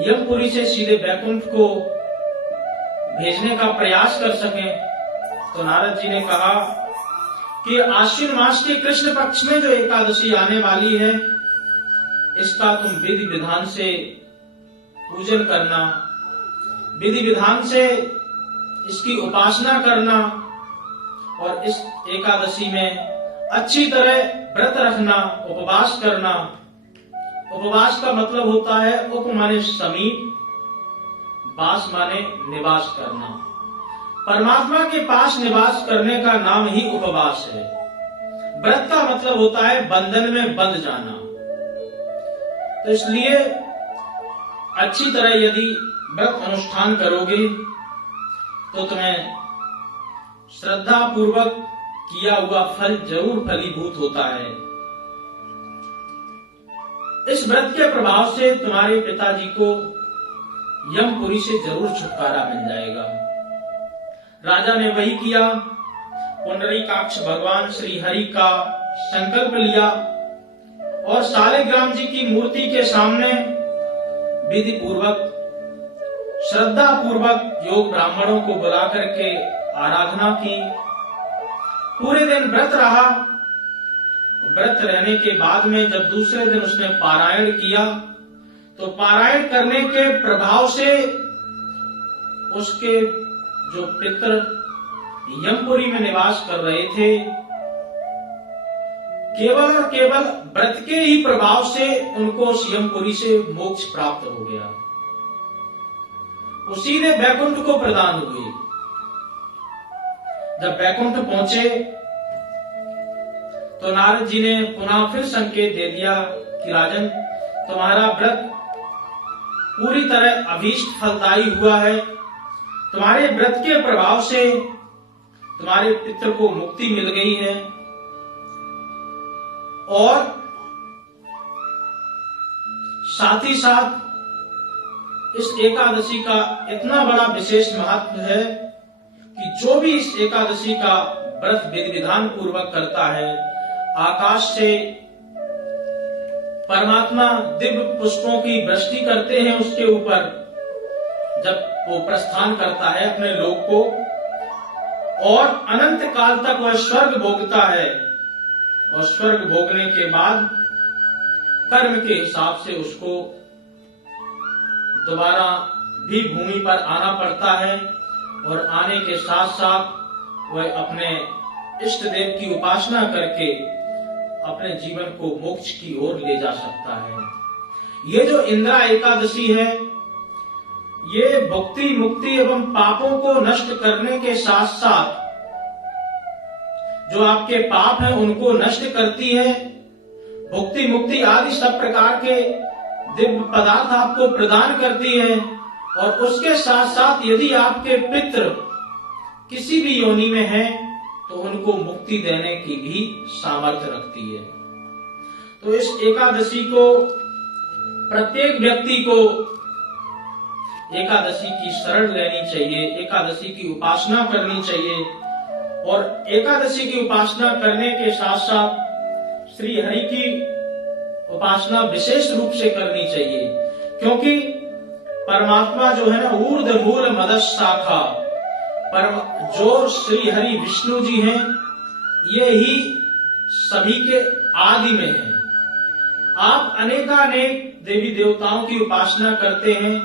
यमपुरी से सीधे बैकुंठ को भेजने का प्रयास कर सकें। तो नारद जी ने कहा कि आश्विन मास के कृष्ण पक्ष में जो एकादशी आने वाली है, इसका तुम विधि विधान से पूजन करना, विधि विधान से इसकी उपासना करना और इस एकादशी में अच्छी तरह व्रत रखना, उपवास करना। उपवास का मतलब होता है उप माने समीप, वास माने निवास करना। परमात्मा के पास निवास करने का नाम ही उपवास है। व्रत का मतलब होता है बंधन में बंध जाना। तो इसलिए अच्छी तरह यदि व्रत अनुष्ठान करोगे तो तुम्हें श्रद्धा पूर्वक किया हुआ फल जरूर फलीभूत होता है। इस व्रत के प्रभाव से तुम्हारे पिताजी को यमपुरी से जरूर छुटकारा मिल जाएगा। राजा ने वही किया। पुंडरीकाक्ष भगवान श्री हरि का संकल्प लिया और शालिग्राम जी की मूर्ति के सामने विधि पूर्वक, श्रद्धा पूर्वक योग ब्राह्मणों को बुला करके आराधना की। पूरे दिन व्रत रहा। व्रत रहने के बाद में जब दूसरे दिन उसने पारायण किया तो पारायण करने के प्रभाव से उसके जो पितर यमपुरी में निवास कर रहे थे, केवल और केवल व्रत के ही प्रभाव से उनको उस यमपुरी से मोक्ष प्राप्त हो गया। वो सीधे बैकुंठ को प्रदान हुए। जब बैकुंठ पहुंचे तो नारद जी ने पुनः फिर संकेत दे दिया कि राजन, तुम्हारा व्रत पूरी तरह अभीष्ट फलदायी हुआ है। तुम्हारे व्रत के प्रभाव से तुम्हारे पितर को मुक्ति मिल गई है और साथ ही साथ इस एकादशी का इतना बड़ा विशेष महत्व है कि जो भी इस एकादशी का व्रत विधि विधान पूर्वक करता है, आकाश से परमात्मा दिव्य पुष्पों की वृष्टि करते हैं उसके ऊपर जब वो प्रस्थान करता है अपने लोक को, और अनंत काल तक वह स्वर्ग भोगता है और स्वर्ग भोगने के बाद कर्म के हिसाब से उसको दोबारा भी भूमि पर आना पड़ता है और आने के साथ साथ वह अपने इष्ट देव की उपासना करके अपने जीवन को मोक्ष की ओर ले जा सकता है। ये जो इंदिरा एकादशी है, ये भक्ति मुक्ति एवं पापों को नष्ट करने के साथ साथ जो आपके पाप हैं उनको नष्ट करती है। भक्ति मुक्ति आदि सब प्रकार के दिव्य पदार्थ आपको प्रदान करती है और उसके साथ साथ यदि आपके पितृ किसी भी योनि में हैं तो उनको मुक्ति देने की भी सामर्थ्य रखती है। तो इस एकादशी को प्रत्येक व्यक्ति को एकादशी की शरण लेनी चाहिए, एकादशी की उपासना करनी चाहिए और एकादशी की उपासना करने के साथ साथ श्री हरि की उपासना विशेष रूप से करनी चाहिए, क्योंकि परमात्मा जो है ना, ऊर्ध्व मूल मदश शाखा, जो श्री हरि विष्णु जी हैं, ये ही सभी के आदि में हैं। आप अनेकानेक देवी देवताओं की उपासना करते हैं,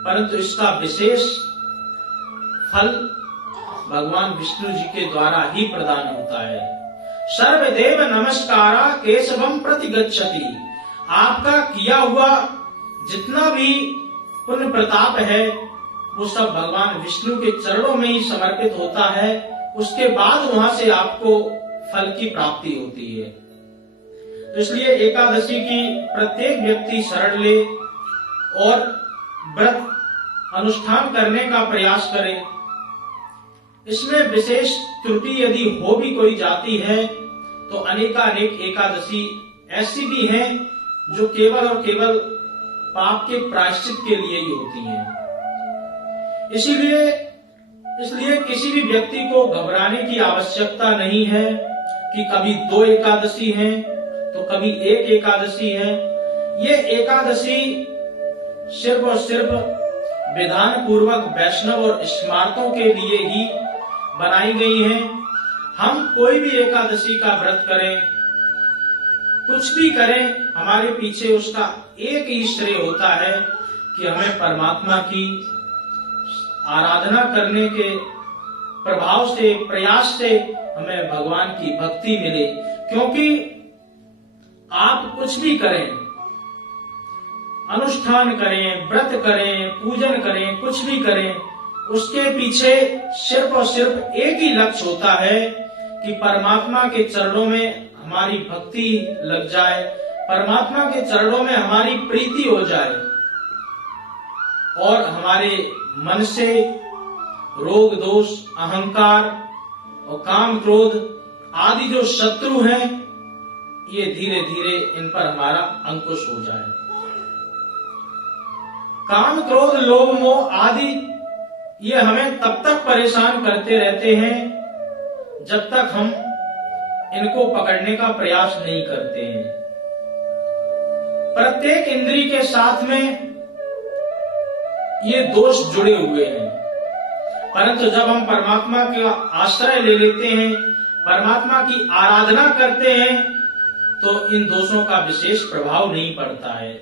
परंतु इसका विशेष फल भगवान विष्णु जी के द्वारा ही प्रदान होता है। सर्वदेव नमस्कारा केशवम प्रतिगच्छति। आपका किया हुआ जितना भी पुण्य प्रताप है वो सब भगवान विष्णु के चरणों में ही समर्पित होता है। उसके बाद वहां से आपको फल की प्राप्ति होती है। तो इसलिए एकादशी की प्रत्येक व्यक्ति शरण ले और व्रत अनुष्ठान करने का प्रयास करें। इसमें विशेष त्रुटि यदि हो भी कोई जाती है तो अनेकानेक एकादशी ऐसी भी हैं जो केवल और केवल पाप के प्रायश्चित के लिए ही होती हैं। इसलिए किसी भी व्यक्ति को घबराने की आवश्यकता नहीं है कि कभी 2 एकादशी हैं तो कभी 1 एकादशी है। ये एकादशी सिर्फ और सिर्फ विधान पूर्वक वैष्णव और स्मार्तों के लिए ही बनाई गई हैं। हम कोई भी एकादशी का व्रत करें, कुछ भी करें, हमारे पीछे उसका एक ही श्रेय होता है कि हमें परमात्मा की आराधना करने के प्रभाव से, प्रयास से हमें भगवान की भक्ति मिले। क्योंकि आप कुछ भी करें, अनुष्ठान करें, व्रत करें, पूजन करें, कुछ भी करें, उसके पीछे सिर्फ और सिर्फ एक ही लक्ष्य होता है कि परमात्मा के चरणों में हमारी भक्ति लग जाए, परमात्मा के चरणों में हमारी प्रीति हो जाए और हमारे मन से रोग दोष, अहंकार और काम क्रोध आदि जो शत्रु हैं, ये धीरे धीरे इन पर हमारा अंकुश हो जाए। काम क्रोध लोभ मोह आदि ये हमें तब तक परेशान करते रहते हैं जब तक हम इनको पकड़ने का प्रयास नहीं करते हैं। प्रत्येक इंद्रिय के साथ में ये दोष जुड़े हुए हैं, परंतु जब हम परमात्मा का आश्रय ले लेते हैं, परमात्मा की आराधना करते हैं, तो इन दोषों का विशेष प्रभाव नहीं पड़ता है।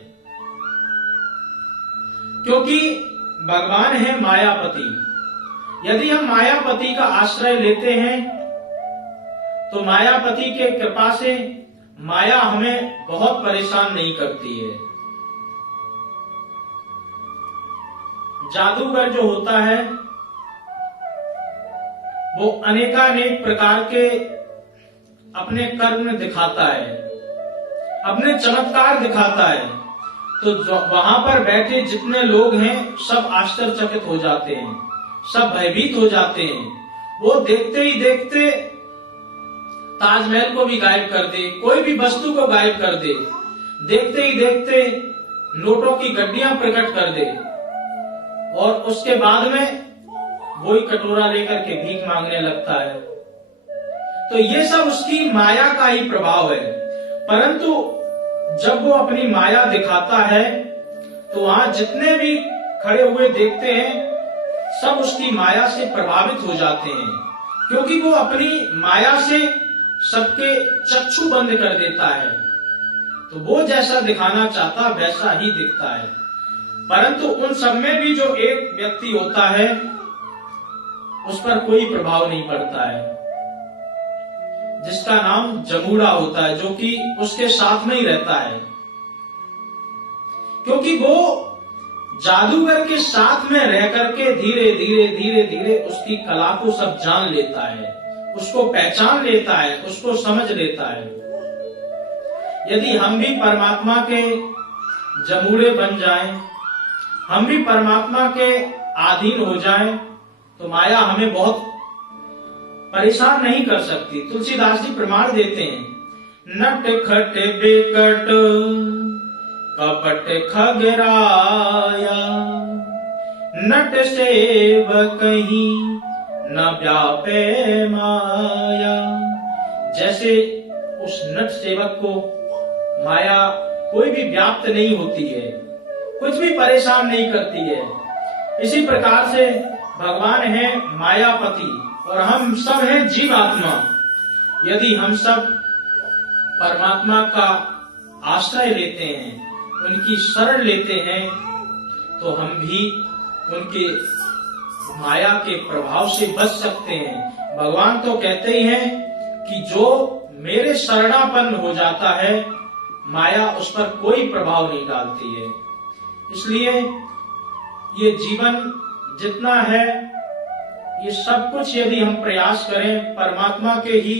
क्योंकि भगवान है मायापति। यदि हम मायापति का आश्रय लेते हैं तो मायापति के कृपा से माया हमें बहुत परेशान नहीं करती है। जादूगर जो होता है वो अनेकानेक प्रकार के अपने कर्म दिखाता है, अपने चमत्कार दिखाता है, तो वहां पर बैठे जितने लोग हैं सब आश्चर्यचकित हो जाते हैं, सब भयभीत हो जाते हैं। वो देखते ही देखते ताजमहल को भी गायब कर दे, कोई भी वस्तु को गायब कर दे, देखते ही देखते नोटों की गड्डियां प्रकट कर दे और उसके बाद में वही कटोरा लेकर के भीख मांगने लगता है। तो ये सब उसकी माया का ही प्रभाव है। परंतु जब वो अपनी माया दिखाता है तो वहां जितने भी खड़े हुए देखते हैं सब उसकी माया से प्रभावित हो जाते हैं, क्योंकि वो अपनी माया से सबके चक्षु बंद कर देता है। तो वो जैसा दिखाना चाहता वैसा ही दिखता है। परंतु उन सब में भी जो एक व्यक्ति होता है उस पर कोई प्रभाव नहीं पड़ता है, जिसका नाम जमूड़ा होता है, जो कि उसके साथ में ही रहता है। क्योंकि वो जादूगर के साथ में रह करके धीरे धीरे धीरे धीरे उसकी कला को सब जान लेता है, उसको पहचान लेता है, उसको समझ लेता है। यदि हम भी परमात्मा के जमूड़े बन जाएं, हम भी परमात्मा के अधीन हो जाएं, तो माया हमें बहुत परेशान नहीं कर सकती। तुलसीदास जी प्रमाण देते हैं, नट खट बेकट कपट खगराया, नट सेव कहीं न व्यापे माया। जैसे उस नट सेवक को माया कोई भी व्याप्त नहीं होती है, कुछ भी परेशान नहीं करती है, इसी प्रकार से भगवान है मायापति और हम सब हैं जीवात्मा। यदि हम सब परमात्मा का आश्रय लेते हैं, उनकी शरण लेते हैं, तो हम भी उनके माया के प्रभाव से बच सकते हैं। भगवान तो कहते ही हैं कि जो मेरे शरणापन्न हो जाता है, माया उस पर कोई प्रभाव नहीं डालती है। इसलिए ये जीवन जितना है, ये सब कुछ यदि हम प्रयास करें परमात्मा के ही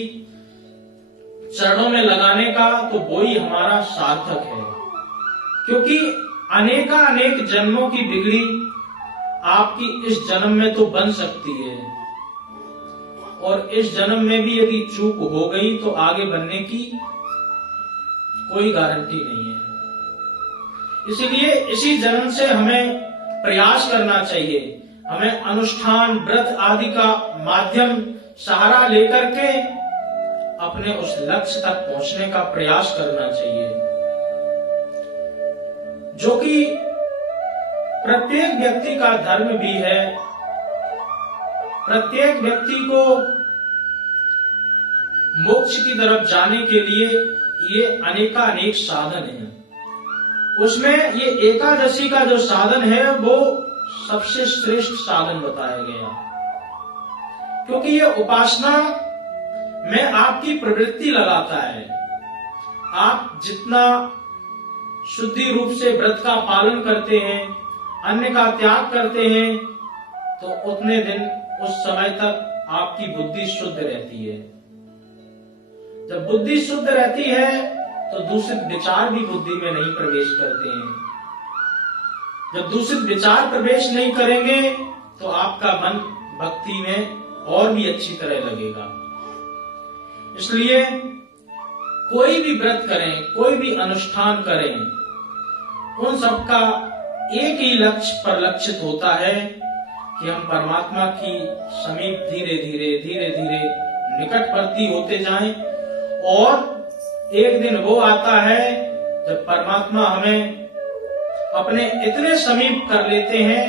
चरणों में लगाने का, तो वो ही हमारा सार्थक है। क्योंकि अनेक जन्मों की बिगड़ी, आपकी इस जन्म में तो बन सकती है, और इस जन्म में भी यदि चूक हो गई तो आगे बनने की कोई गारंटी नहीं है। इसलिए इसी जन्म से हमें प्रयास करना चाहिए, हमें अनुष्ठान व्रत आदि का माध्यम सहारा लेकर के अपने उस लक्ष्य तक पहुंचने का प्रयास करना चाहिए, जो कि प्रत्येक व्यक्ति का धर्म भी है। प्रत्येक व्यक्ति को मोक्ष की तरफ जाने के लिए ये अनेकानेक साधन हैं। उसमें ये एकादशी का जो साधन है वो सबसे श्रेष्ठ साधन बताया गया, क्योंकि ये उपासना में आपकी प्रवृत्ति लगाता है। आप जितना शुद्धि रूप से व्रत का पालन करते हैं, अन्न का त्याग करते हैं, तो उतने दिन उस समय तक आपकी बुद्धि शुद्ध रहती है। जब बुद्धि शुद्ध रहती है तो दूषित विचार भी बुद्धि में नहीं प्रवेश करते हैं। जब दूषित विचार प्रवेश नहीं करेंगे तो आपका मन भक्ति में और भी अच्छी तरह लगेगा। इसलिए कोई भी व्रत करें, कोई भी अनुष्ठान करें, उन सबका एक ही लक्ष्य परिलक्षित होता है कि हम परमात्मा की समीप धीरे धीरे धीरे धीरे निकटवर्ती होते जाएं, और एक दिन वो आता है जब परमात्मा हमें अपने इतने समीप कर लेते हैं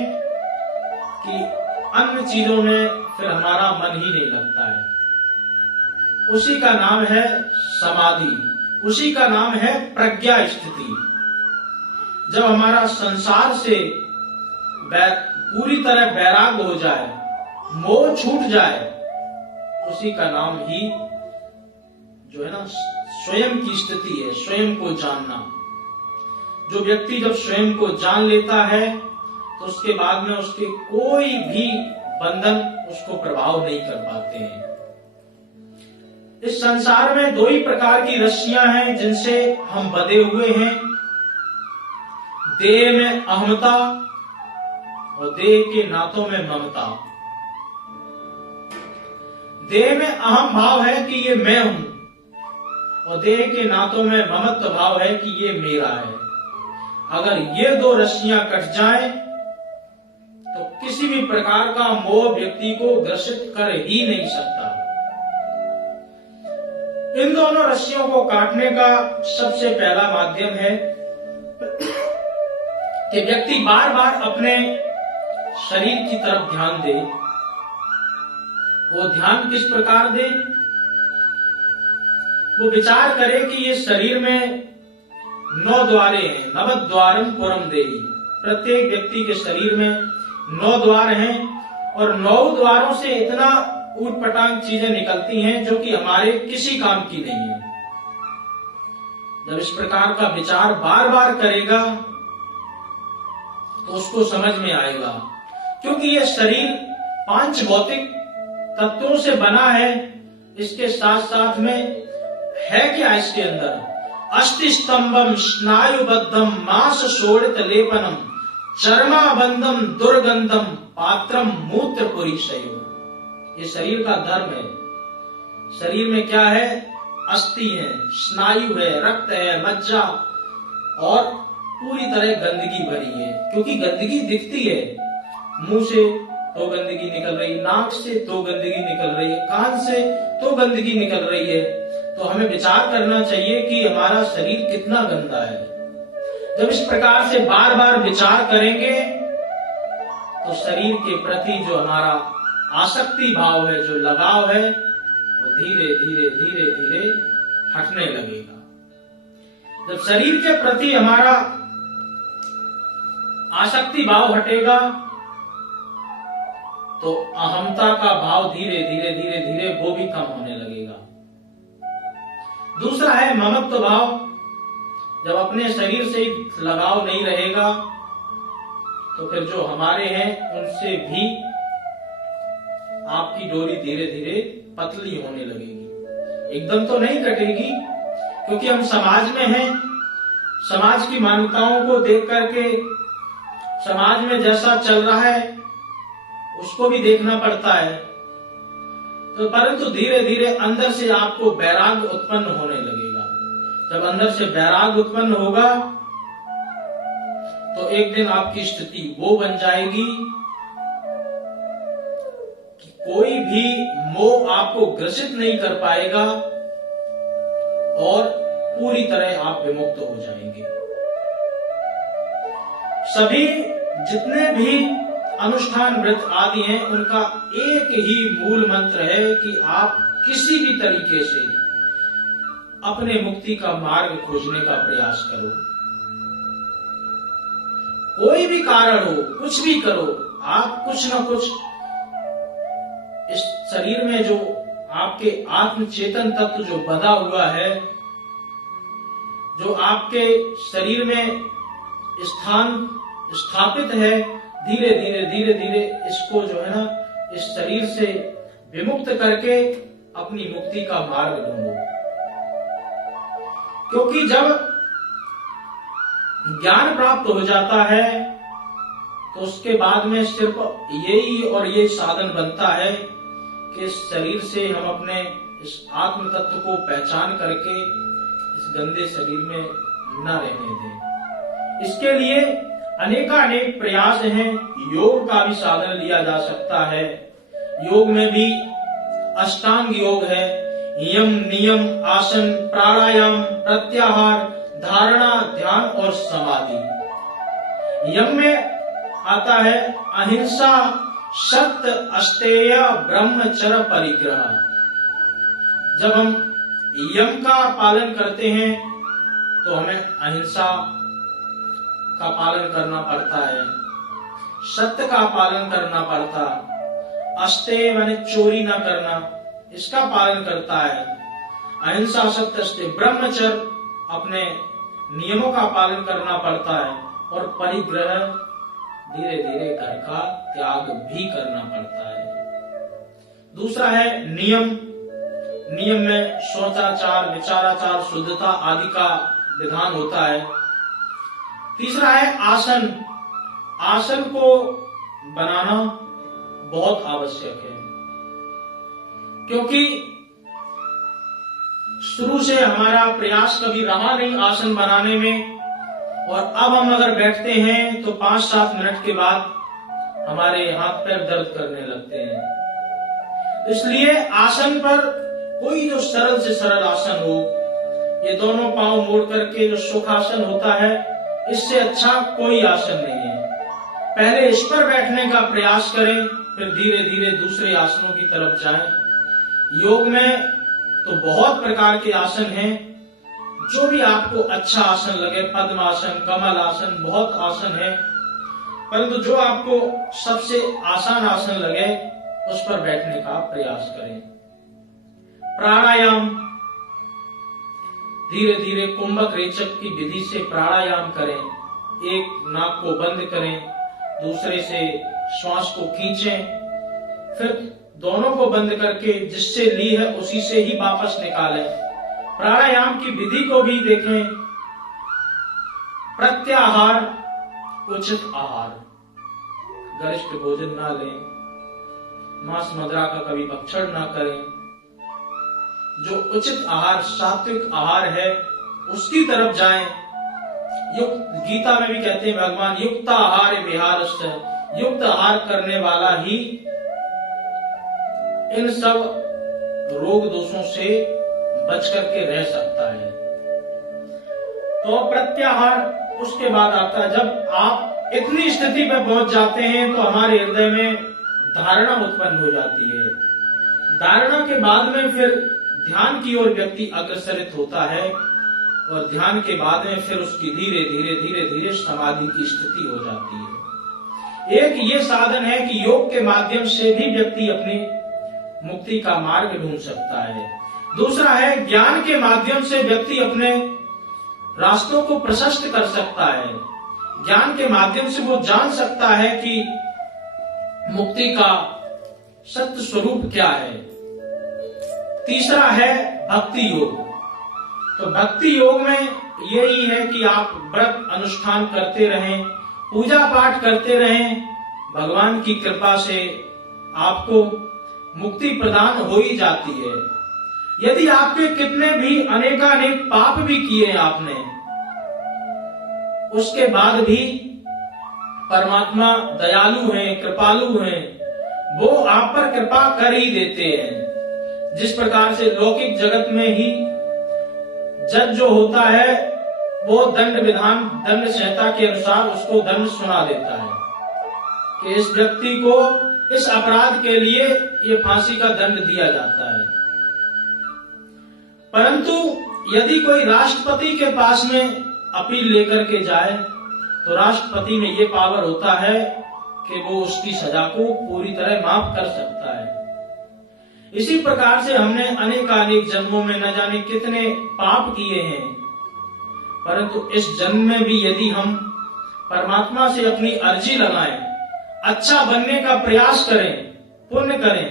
कि अन्य चीजों में फिर हमारा मन ही नहीं लगता है। उसी का नाम है समाधि, उसी का नाम है प्रज्ञा स्थिति। जब हमारा संसार से पूरी तरह वैराग्य हो जाए, मोह छूट जाए, उसी का नाम ही जो है ना स्वयं की स्थिति है, स्वयं को जानना। जो व्यक्ति जब स्वयं को जान लेता है तो उसके बाद में उसके कोई भी बंधन उसको प्रभाव नहीं कर पाते हैं। इस संसार में दो ही प्रकार की रस्सियां हैं जिनसे हम बंधे हुए हैं, देह में अहमता और देह के नातों में ममता। देह में अहम भाव है कि ये मैं हूं, और देह के नातों में ममत्व भाव है कि ये मेरा है। अगर ये दो रस्सियां कट जाएं तो किसी भी प्रकार का मोह व्यक्ति को ग्रसित कर ही नहीं सकता। इन दोनों रस्सियों को काटने का सबसे पहला माध्यम है कि व्यक्ति बार बार अपने शरीर की तरफ ध्यान दे। वो ध्यान किस प्रकार दे? वो विचार करे कि ये शरीर में 9 द्वारे हैं, नवद्वारम पुरम देहि। प्रत्येक व्यक्ति के शरीर में 9 द्वार हैं, और 9 द्वारों से इतना ऊटपटांग चीजें निकलती हैं जो कि हमारे किसी काम की नहीं है। जब इस प्रकार का विचार बार बार करेगा तो उसको समझ में आएगा, क्योंकि ये शरीर 5 भौतिक तत्वों से बना है। इसके साथ साथ में है क्या इसके अंदर? अस्थि स्तंभम स्नायुबद्धम मांस शोणित लेपनम चर्माबंधम दुर्गंधम पात्रम मूत्र पुरीशयो। ये शरीर का धर्म है। शरीर में क्या है? अस्थि है, स्नायु है, रक्त है, मज्जा, और पूरी तरह गंदगी भरी है। क्योंकि गंदगी दिखती है, मुंह से तो गंदगी निकल रही है, नाक से तो गंदगी निकल रही है, कान से तो गंदगी निकल रही है। तो हमें विचार करना चाहिए कि हमारा शरीर कितना गंदा है। जब इस प्रकार से बार बार विचार करेंगे तो शरीर के प्रति जो हमारा आसक्ति भाव है, जो लगाव है, वो धीरे धीरे धीरे धीरे हटने लगेगा। जब शरीर के प्रति हमारा आसक्ति भाव हटेगा तो अहमता का भाव धीरे धीरे धीरे धीरे वो भी कम होने लगेगा। दूसरा है ममत्व भाव। जब अपने शरीर से लगाव नहीं रहेगा तो फिर जो हमारे हैं उनसे भी आपकी डोरी धीरे धीरे पतली होने लगेगी। एकदम तो नहीं कटेगी, क्योंकि हम समाज में हैं। समाज की मान्यताओं को देख करके समाज में जैसा चल रहा है उसको भी देखना पड़ता है। तो परंतु धीरे धीरे अंदर से आपको वैराग्य उत्पन्न होने लगेगा। जब अंदर से वैराग्य उत्पन्न होगा तो एक दिन आपकी स्थिति वो बन जाएगी कि कोई भी मोह आपको ग्रसित नहीं कर पाएगा और पूरी तरह आप विमुक्त हो जाएंगे। सभी जितने भी अनुष्ठान व्रत आदि हैं, उनका एक ही मूल मंत्र है कि आप किसी भी तरीके से अपने मुक्ति का मार्ग खोजने का प्रयास करो। कोई भी कारण हो, कुछ भी करो, आप कुछ न कुछ इस शरीर में जो आपके आत्म चेतन तत्व जो बधा हुआ है, जो आपके शरीर में स्थान स्थापित है, धीरे धीरे इसको जो है ना, इस शरीर से विमुक्त करके अपनी मुक्ति का मार्ग ढूंढो। क्योंकि जब ज्ञान प्राप्त हो जाता है तो उसके बाद में सिर्फ यही और ये साधन बनता है कि इस शरीर से हम अपने इस आत्म तत्व को पहचान करके इस गंदे शरीर में न रहने दें। इसके लिए अनेकानेक प्रयास हैं। योग का भी साधन लिया जा सकता है। योग में भी अष्टांग योग है, यम, नियम, आसन, प्राणायाम, प्रत्याहार, धारणा, ध्यान और समाधि। यम में आता है अहिंसा, सत्य, अस्तेय, ब्रह्मचर्य, परिग्रह। जब हम यम का पालन करते हैं तो हमें अहिंसा का पालन करना पड़ता है, सत्य का पालन करना पड़ता, अस्तेय माने चोरी ना करना, इसका पालन करता है। अहिंसा, सत्य, अस्तेय, ब्रह्मचर्य अपने नियमों का पालन करना पड़ता है और परिग्रह धीरे धीरे घर का त्याग भी करना पड़ता है। दूसरा है नियम। नियम में शौचाचार, विचाराचार, शुद्धता आदि का विधान होता है। तीसरा है आसन। आसन को बनाना बहुत आवश्यक है, क्योंकि शुरू से हमारा प्रयास कभी रहा नहीं आसन बनाने में, और अब हम अगर बैठते हैं तो 5-7 मिनट के बाद हमारे हाथ पैर दर्द करने लगते हैं। इसलिए आसन पर कोई जो सरल से सरल आसन हो, ये दोनों पांव मोड़ करके जो सुखासन होता है, इससे अच्छा कोई आसन नहीं है। पहले इस पर बैठने का प्रयास करें, फिर धीरे धीरे दूसरे आसनों की तरफ जाएं। योग में तो बहुत प्रकार के आसन हैं, जो भी आपको अच्छा आसन लगे, पद्मासन, कमल आसन, बहुत आसन है, परंतु जो आपको सबसे आसान आसन लगे उस पर बैठने का प्रयास करें। प्राणायाम, धीरे धीरे कुंभक रेचक की विधि से प्राणायाम करें। एक नाक को बंद करें, दूसरे से श्वास को खींचें, फिर दोनों को बंद करके जिससे ली है उसी से ही वापस निकालें। प्राणायाम की विधि को भी देखें। प्रत्याहार, उचित आहार, गरिष्ठ भोजन ना लें, मांस मदिरा का कभी भक्षण ना करें। जो उचित आहार, सात्विक आहार है, उसकी तरफ जाएं। युक्त, गीता में भी कहते हैं भगवान, युक्त आहार विहारश्च, युक्त आहार करने वाला ही इन सब रोग दोषों से बच करके रह सकता है। तो प्रत्याहार उसके बाद आता है। जब आप इतनी स्थिति पर पहुंच जाते हैं तो हमारे हृदय में धारणा उत्पन्न हो जाती है। धारणा के बाद में फिर ध्यान की ओर व्यक्ति अग्रसरित होता है, और ध्यान के बाद में फिर उसकी धीरे धीरे समाधि की स्थिति हो जाती है। एक ये साधन है कि योग के माध्यम से भी व्यक्ति अपनी मुक्ति का मार्ग ढूंढ सकता है। दूसरा है ज्ञान के माध्यम से व्यक्ति अपने रास्तों को प्रशस्त कर सकता है। ज्ञान के माध्यम से वो जान सकता है कि मुक्ति का सत्य स्वरूप क्या है। तीसरा है भक्ति योग। तो भक्ति योग में यही है कि आप व्रत अनुष्ठान करते रहें, पूजा पाठ करते रहें, भगवान की कृपा से आपको मुक्ति प्रदान हो ही जाती है। यदि आपके कितने भी अनेकानेक पाप भी किए आपने, उसके बाद भी परमात्मा दयालु हैं, कृपालु हैं, वो आप पर कृपा कर ही देते हैं। जिस प्रकार से लौकिक जगत में ही जज जो होता है वो दंड विधान, दंड संहिता के अनुसार उसको दंड सुना देता है कि इस व्यक्ति को इस अपराध के लिए ये फांसी का दंड दिया जाता है। परंतु यदि कोई राष्ट्रपति के पास में अपील लेकर के जाए तो राष्ट्रपति में ये पावर होता है कि वो उसकी सजा को पूरी तरह माफ कर सकता है। इसी प्रकार से हमने अनेकानेक जन्मों में न जाने कितने पाप किए हैं, परंतु इस जन्म में भी यदि हम परमात्मा से अपनी अर्जी लगाएं, अच्छा बनने का प्रयास करें, पुण्य करें,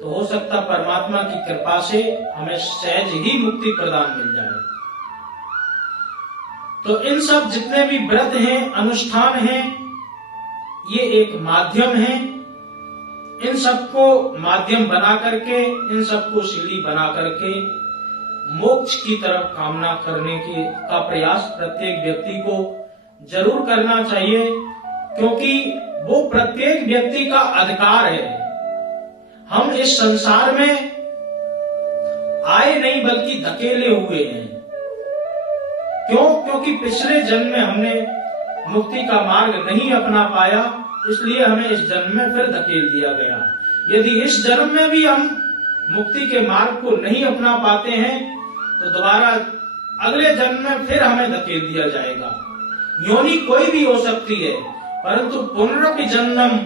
तो हो सकता परमात्मा की कृपा से हमें सहज ही मुक्ति प्रदान मिल जाए। तो इन सब जितने भी व्रत हैं, अनुष्ठान हैं, ये एक माध्यम है। इन सबको माध्यम बना करके, इन सबको सीढ़ी बना करके मोक्ष की तरफ कामना करने का प्रयास प्रत्येक व्यक्ति को जरूर करना चाहिए, क्योंकि वो प्रत्येक व्यक्ति का अधिकार है। हम इस संसार में आए नहीं बल्कि धकेले हुए हैं। क्यों? क्योंकि पिछले जन्म में हमने मुक्ति का मार्ग नहीं अपना पाया, इसलिए हमें इस जन्म में फिर धकेल दिया गया। यदि इस जन्म में भी हम मुक्ति के मार्ग को नहीं अपना पाते हैं तो दोबारा अगले जन्म में फिर हमें धकेल दिया जाएगा। योनि कोई भी हो सकती है, परंतु पुनरपि जन्मम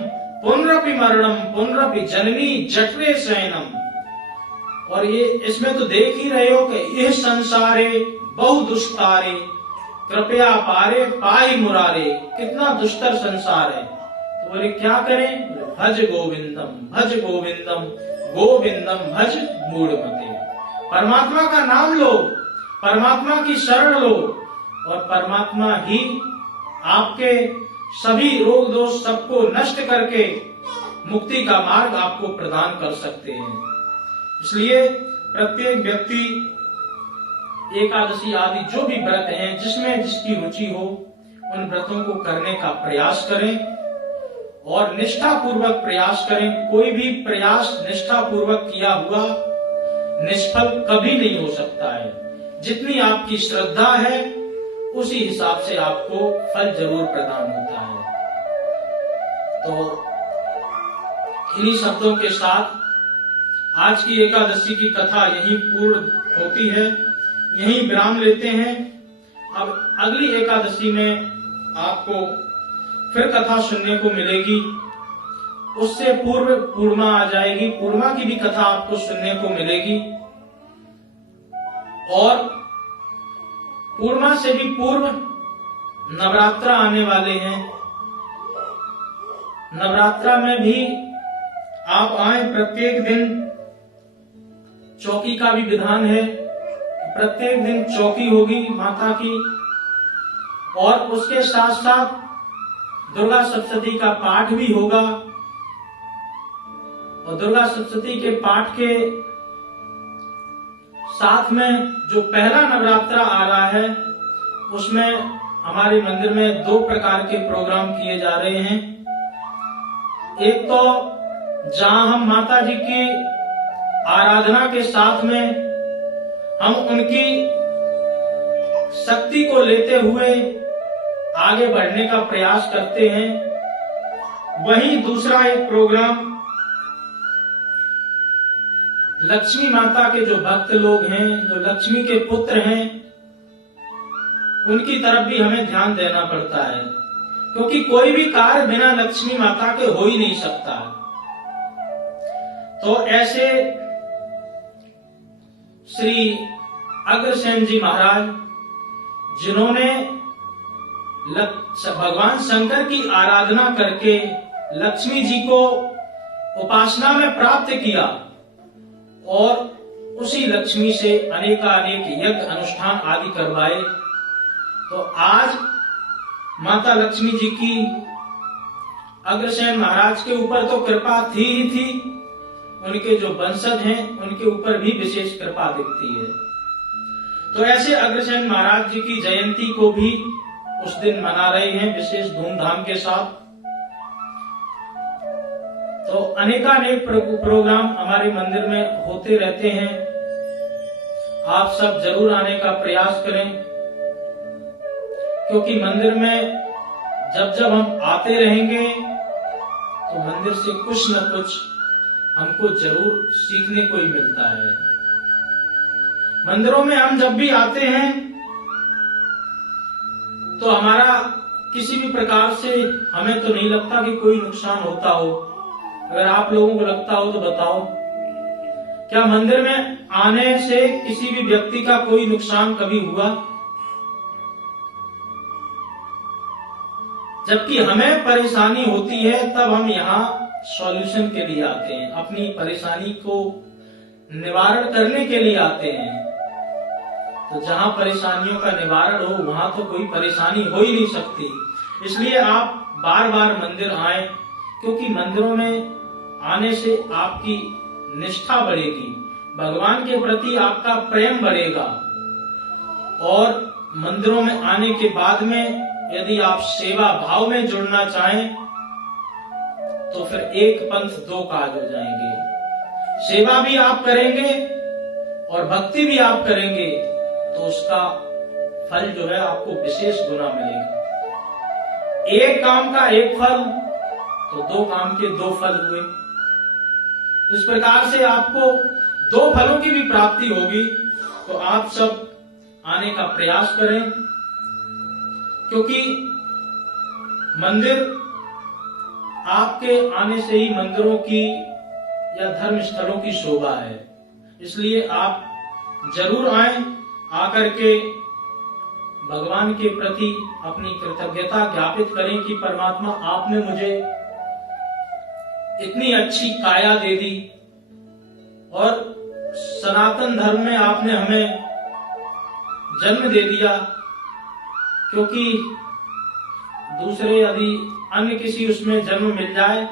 पुनरपि मरणम पुनरपि जननी जठरे शयनम। और ये इसमें तो देख ही रहे हो कि यह संसारे बहु दुष्टारे कृपया पारे पाई मुरारे। कितना दुष्टर संसार है। तो बोले क्या करें? भज गोविंदम गोविंदम भज मूढ़मते। परमात्मा का नाम लो, परमात्मा की शरण लो, और परमात्मा ही आपके सभी रोग दोष सबको नष्ट करके मुक्ति का मार्ग आपको प्रदान कर सकते हैं। इसलिए प्रत्येक व्यक्ति एकादशी आदि जो भी व्रत हैं, जिसमें जिसकी रुचि हो, उन व्रतों को करने का प्रयास करें और निष्ठा पूर्वक प्रयास करें। कोई भी प्रयास निष्ठा पूर्वक किया हुआ निष्फल कभी नहीं हो सकता है। जितनी आपकी श्रद्धा है उसी हिसाब से आपको फल जरूर प्रदान होता है। तो इन्हीं शब्दों के साथ आज की एकादशी की कथा यहीं पूर्ण होती है, यहीं विराम लेते हैं। अब अगली एकादशी में आपको फिर कथा सुनने को मिलेगी। उससे पूर्व पूर्णिमा आ जाएगी, पूर्णिमा की भी कथा आपको सुनने को मिलेगी। और पूर्णिमा से भी पूर्व नवरात्र आने वाले हैं। नवरात्र में भी आप आए। प्रत्येक दिन चौकी का भी विधान है, प्रत्येक दिन चौकी होगी माता की, और उसके साथ साथ दुर्गा सप्तशती का पाठ भी होगा। और दुर्गा सप्तशती के पाठ के साथ में जो पहला नवरात्र आ रहा है, उसमें हमारे मंदिर में 2 प्रकार के प्रोग्राम किए जा रहे हैं। एक तो जहां हम माता जी की आराधना के साथ में हम उनकी शक्ति को लेते हुए आगे बढ़ने का प्रयास करते हैं। वहीं दूसरा एक प्रोग्राम लक्ष्मी माता के जो भक्त लोग हैं, जो लक्ष्मी के पुत्र हैं, उनकी तरफ भी हमें ध्यान देना पड़ता है, क्योंकि कोई भी कार्य बिना लक्ष्मी माता के हो ही नहीं सकता। तो ऐसे श्री अग्रसेन जी महाराज, जिन्होंने भगवान शंकर की आराधना करके लक्ष्मी जी को उपासना में प्राप्त किया और उसी लक्ष्मी से अनेकानेक यज्ञ अनुष्ठान आदि करवाए। तो आज माता लक्ष्मी जी की अग्रसेन महाराज के ऊपर तो कृपा थी ही थी, उनके जो वंशज हैं उनके ऊपर भी विशेष कृपा दिखती है। तो ऐसे अग्रसेन महाराज जी की जयंती को भी उस दिन मना रहे हैं विशेष धूमधाम के साथ। तो अनेकानेक प्रोग्राम हमारे मंदिर में होते रहते हैं। आप सब जरूर आने का प्रयास करें, क्योंकि मंदिर में जब जब हम आते रहेंगे तो मंदिर से कुछ न कुछ हमको जरूर सीखने को ही मिलता है। मंदिरों में हम जब भी आते हैं तो हमारा किसी भी प्रकार से हमें तो नहीं लगता कि कोई नुकसान होता हो। अगर आप लोगों को लगता हो तो बताओ, क्या मंदिर में आने से किसी भी व्यक्ति का कोई नुकसान कभी हुआ? जबकि हमें परेशानी होती है तब हम यहाँ सॉल्यूशन के लिए आते हैं, अपनी परेशानी को निवारण करने के लिए आते हैं। तो जहाँ परेशानियों का निवारण हो वहां तो कोई परेशानी हो ही नहीं सकती। इसलिए आप बार बार मंदिर आए, क्योंकि मंदिरों में आने से आपकी निष्ठा बढ़ेगी, भगवान के प्रति आपका प्रेम बढ़ेगा। और मंदिरों में आने के बाद में यदि आप सेवा भाव में जुड़ना चाहें तो फिर एक पंथ दो काज हो जाएंगे। सेवा भी आप करेंगे और भक्ति भी आप करेंगे तो उसका फल जो है आपको विशेष गुना मिलेगा। एक काम का एक फल तो दो काम के दो फल हुए। इस प्रकार से आपको दो फलों की भी प्राप्ति होगी। तो आप सब आने का प्रयास करें, क्योंकि मंदिर आपके आने से ही मंदिरों की या धर्म स्थलों की शोभा है। इसलिए आप जरूर आएं, आकर के भगवान के प्रति अपनी कृतज्ञता ज्ञापित करें कि परमात्मा आपने मुझे इतनी अच्छी काया दे दी और सनातन धर्म में आपने हमें जन्म दे दिया। क्योंकि दूसरे यदि अन्य किसी उसमें जन्म मिल जाए,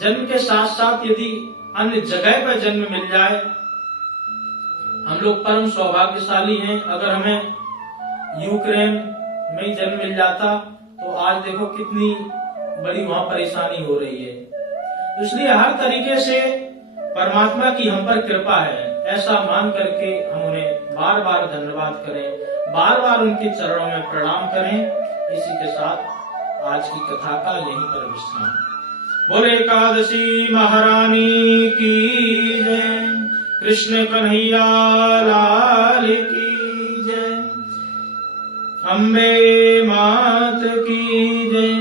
जन्म के साथ साथ यदि अन्य जगह पर जन्म मिल जाए, हम लोग परम सौभाग्यशाली हैं। अगर हमें यूक्रेन में जन्म मिल जाता तो आज देखो कितनी बड़ी वहां परेशानी हो रही है। इसलिए हर तरीके से परमात्मा की हम पर कृपा है, ऐसा मान करके हम उन्हें बार बार धन्यवाद करें, बार बार उनके चरणों में प्रणाम करें। इसी के साथ आज की कथा का यहीं पर विश्राम। बोले एकादशी महारानी की जय, कृष्ण कन्हैया लाल की जय, अम्बे मात की जय,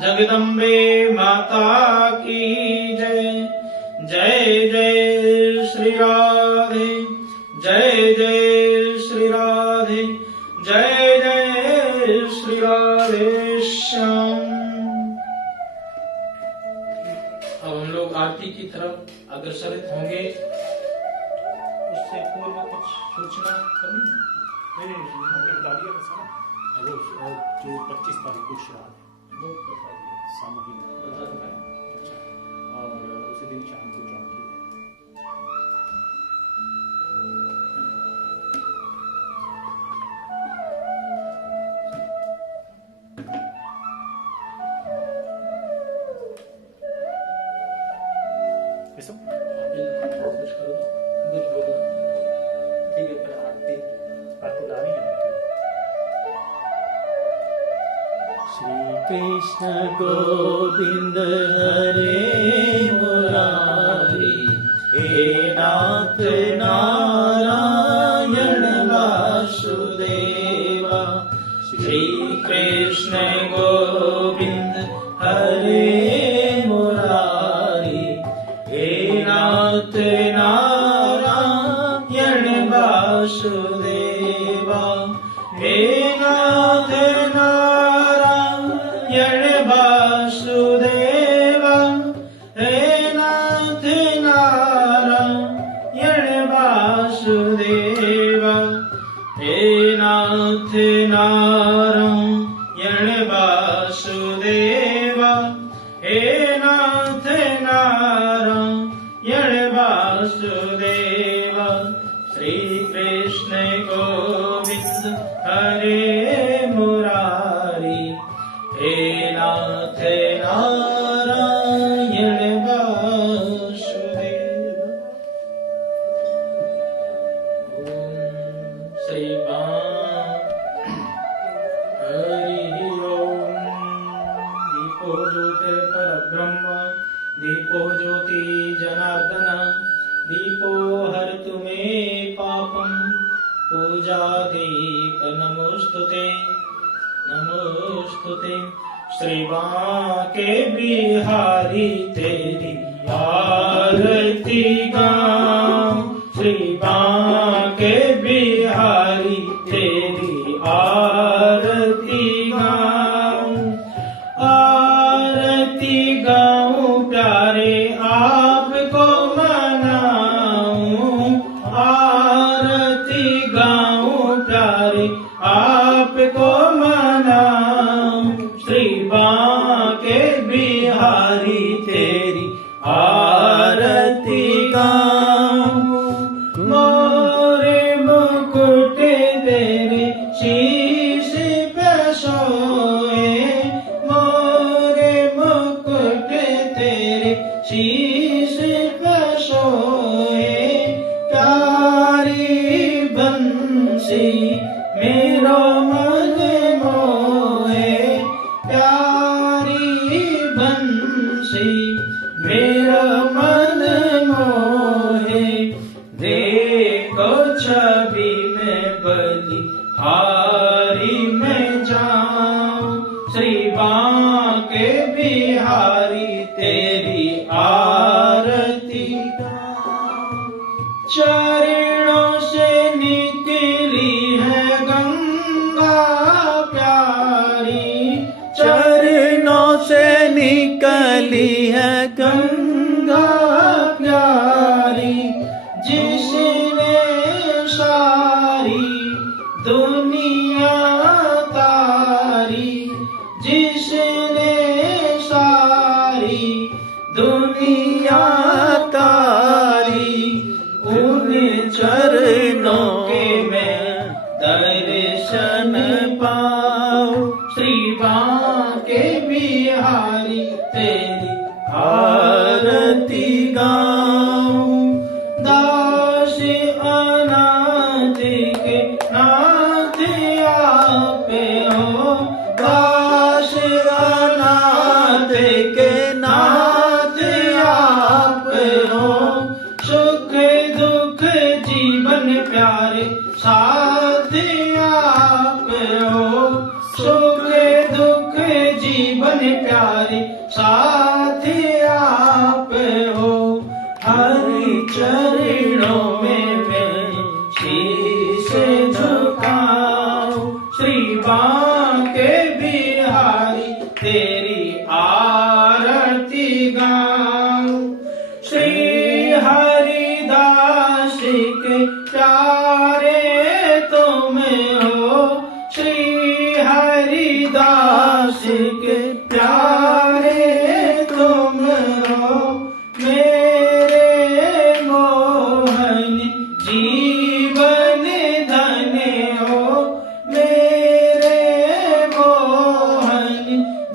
जगदम्बे माता की जय। जय जय श्री राधे, जय जय श्री राधे, जय जय श्री राधे श्याम। अब हम लोग आरती की तरफ अग्रसरित होंगे। उससे पूर्व कुछ सूचना करनी? नहीं, जो 25 तारीख को श्राद्ध सामूहिक और उसी दिन शाम को चौकी है। ठीक है, फिर आरती ला रही है। श्री कृष्ण गोविंद हरे मुरारी, हे नाथ नारायण वासुदेवा। श्री कृष्ण गोविंद हरे मुरारी, हे नाथ नारायण वासुदेवा। हे नाथ नारायण वासुदेवा, हे नाथ नारायण वासुदेवा, हे नाथ नारायण वासुदेवा। कृष्ण गोविंद हरे मुरारी, हे नाथ नारायण वासुदेव। ओम श्री हरि ओम। दीपो ज्योति परब्रह्म, दीपो ज्योति जनार्दन, दीपो हरतु मे पापम, पूजा दीप नमोस्तुते नमोस्तुते। श्री बांके बिहारी तेरी आरती गाऊं, श्री बांके बिहारी तेरी आरती गाऊं, आरती गाऊं प्यारे आपको मनाऊं, आरती गाऊं प्यारे आपको मनाऊं, श्री बांके बिहारी तेरी आरती गाऊं। मोरे मुकुट तेरे शीश पे सोए, मोरे मुकुट तेरे शीश पे सोए, प्यारी बंसी मेरो मन मोहे, प्यारी बंसी मेरा मन मोहे। देखो छवि में बलि हारी में जाऊं, श्री बांके बिहारी तेरी आरती गाऊं। चरणों से निकली है गंगा प्यारी, चरणों से निकली है गंगा प्यारी, जिसने सारी दुनिया तारी, जिसने सारी दुनिया तारी, उन चरणों के मैं दर्शन पाऊं, श्री बांके बिहारी तेरी आरती गाऊं। दास अनाथ के नाथ आप हो, दास अनाथ के नाथ आप हो, सुख दुख जीवन प्यारे साथ आप हो, सुख दुख जीवन प्यारे साथ आप हो। हरि चरणों में मैं शीश झुकाऊं, श्री बांके बिहारी तेरी आरती गाऊं। श्री हरिदास के प्यारे तुम हो, श्री हरिदास के प्यारे तुम हो, मेरे मोहन जीवन धन हो, मेरे मोहन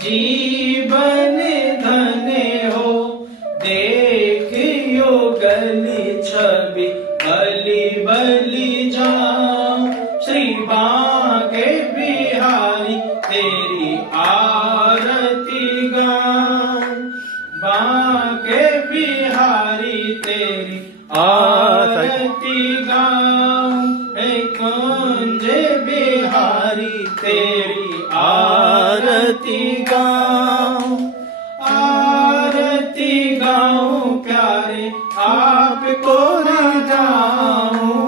जीवन धन हो। देखियो गली छवि बलि बलि जाऊं, श्री बांके बिहारी तेरी आरती गाऊं, बांके बिहारी तेरी आरती गाऊं, हे कुंज बिहारी तेरी आरती गाऊं, आरती गाऊं प्यारे आपको न जाऊं,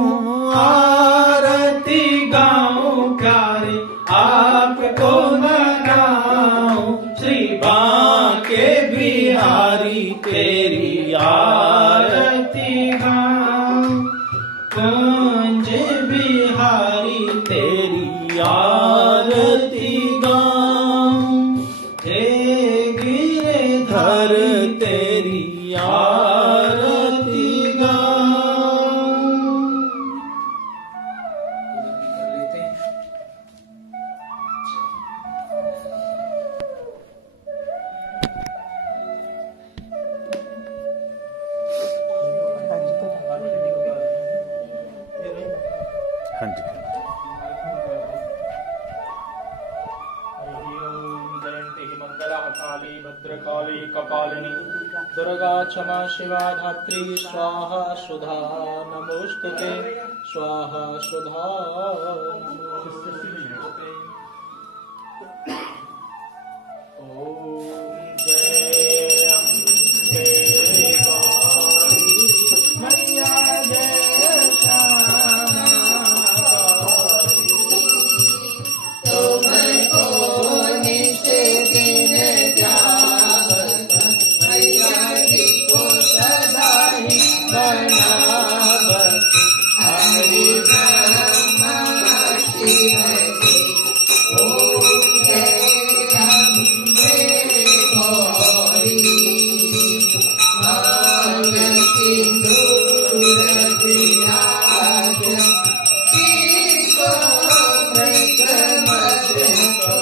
आरती गाऊं प्यारे आपको न गाऊं, श्री बांके बिहारी तेरी आरती गाऊं, कुंज बिहारी तेरी आरती गाऊं, हे गिरधर तेरी आरती गाऊं। हाँ जी। जयंती मंगला काली भद्रकाली कपालिनी दुर्गा क्षमा शिवा धात्री स्वाहा सुधा नमोस्तुते स्वाहा सुधा नमोस्तुते। ओम जय अम्बे गौरी मैया जय श्यामा गौरी तुमको नित दिन जावत मैया जी को सदा ही बनावत हरि ब्रह्मा शिव जी ओम जय अम्बे गौरी मांग सिंदूर विराज को मृग मद को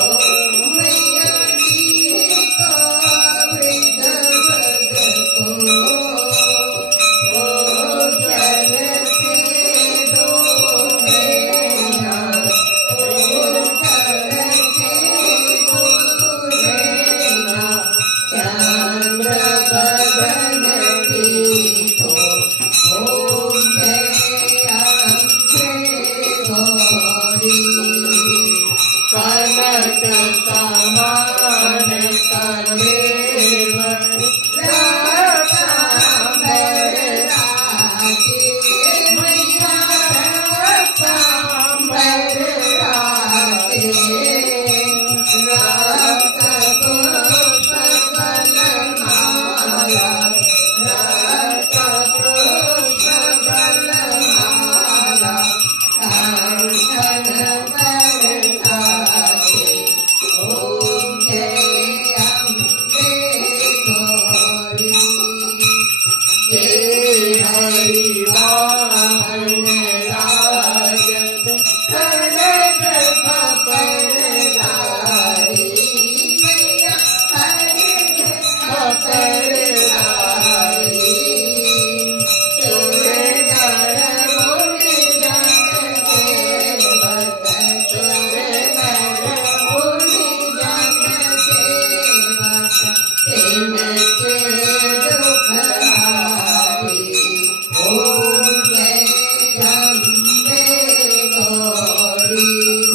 मैया जी को मृग मद को ओ जल से दो नैया ओ जल से दो नैया चंद्र बदन की को ओम जय अम्बे गौरी कनक समान कलेवर रत्नांबर राखे मैया रत्नांबर राखे रक्त पुष्प गलमाला रक्त पुष्प गलमाला कंठन पर राखे ओम जय अम्बे गौरी हरि वाहन राजत खड़ग खपर धारी मैया खड़ग खपर धारी सुर नर मुनि जन सेवक सुर नर मुनि जन सेवक तिनके दुख हारी ओम जय अम्बे गौरी।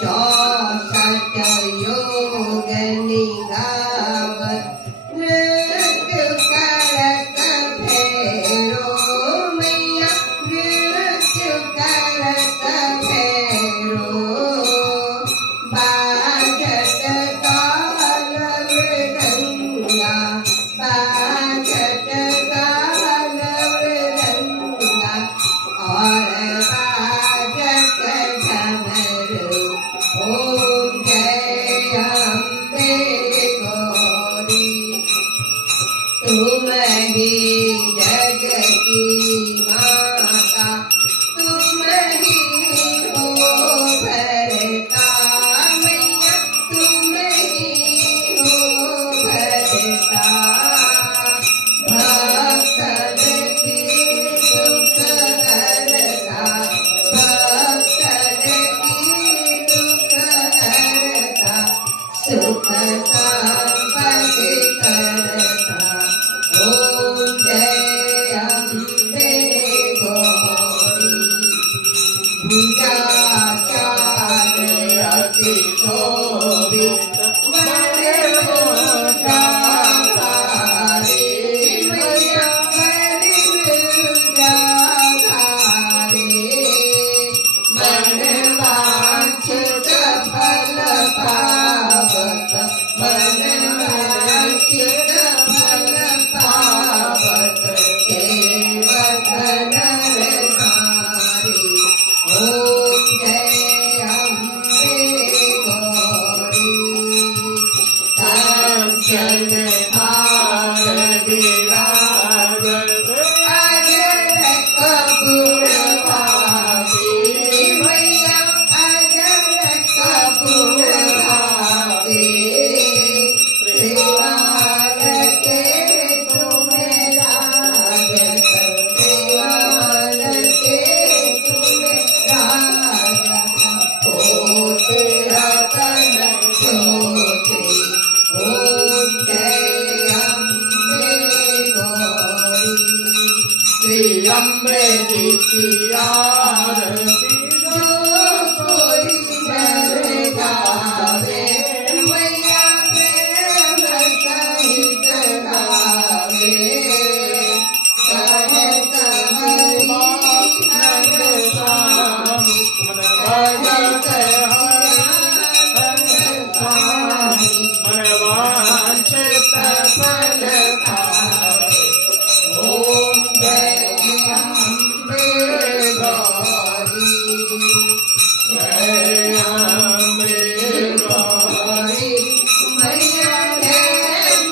64 योग निगावत नृत्य करत भैरो मैया नृत्य करत भैरो बाजत ताल मृदंगा बाजत ताल मृदंगा और बाजत झमरू ओम जय अम्बे गौरी तुम ही जग की माता तुम ही हो भरता मैया तुम ही हो भरता भक्तन की दुख हरता भक्तन की दुख हरता सुख संपत्ति करता ओम जय अम्बे गौरी भुजाचार्य अति शोभित वरे मुद्राधारी मैया वरे मुद्राधारी मन वांछित फल पावत मन वांछित फल पावत सेवक नर नारी ओम जय अम्बे गौरी कंचन हार विराजत अजर कपूर भाती मैया अजर कपूर भाती श्रीवाल के तुम राजत श्रीवाल के तुम राजत कोटि रतन ज्योति ओम जय अम्बे गौरी श्री अम्बे जी की आरती जो कोई जर गावे मैया प्रेम सहित गावे कहत हरि नर स्वामी भजत हरि मन वांछित फल पावे ओम जय अम्बे गौरी जय अम्बे गौरी मैया जय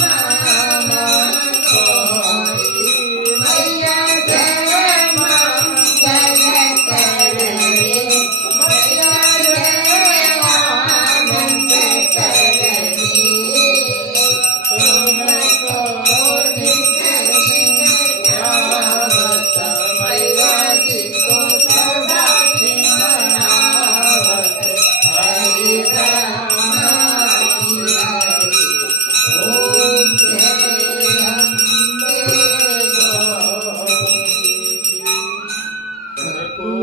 मामा गौरी मैया जय मंगल करणी मैया जय आनंद करणी तुम को निज बिन ध्यावत मैया जी को सदा मनावत हरि राम हरि ओम जय अम्बे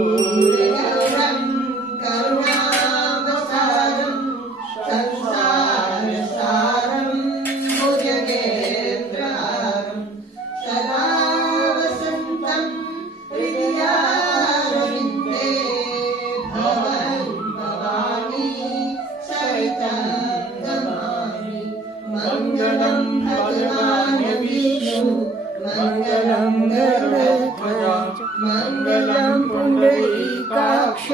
कर्पूरगौरं करुणावतारं संसारसारं भुजगेन्द्रहारं सदा वसन्तं हृदयारविन्दे भवन् भवानी सहितं नमामि मङ्गलं भगवान् विष्णु मङ्गलं गरुडध्वज मङ्गलं पुण्डरीकाक्ष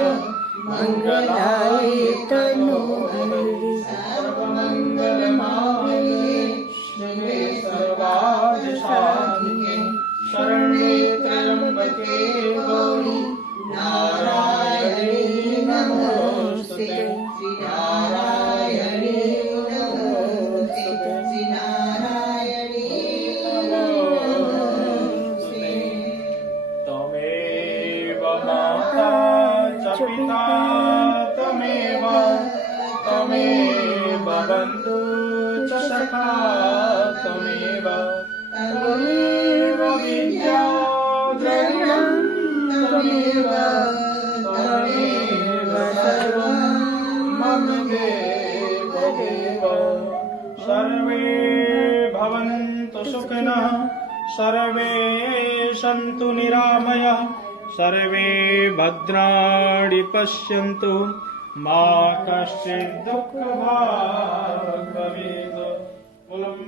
मङ्गलाय तनोहरि सर्वमङ्गलमाङ्गल्ये शिवे सर्वार्थसाधिके शरण्ये त्र्यम्बके गौरी नारायणी नमोस्तुते श्री नारायणी नमोस्तुते श्री नारायणी नमोस्तुते तमेव माता च पिता तमेव तमेव बन्धु च सखा तमेव तमेव विद्या द्रविणं तमेव तमेव सर्वं देव सर्वे भवन्तु सुखिनः सर्वे सन्तु निरामयाः सर्वे भद्राणि पश्यन्तु मा कश्चित् दुःखभाग् भवेत्।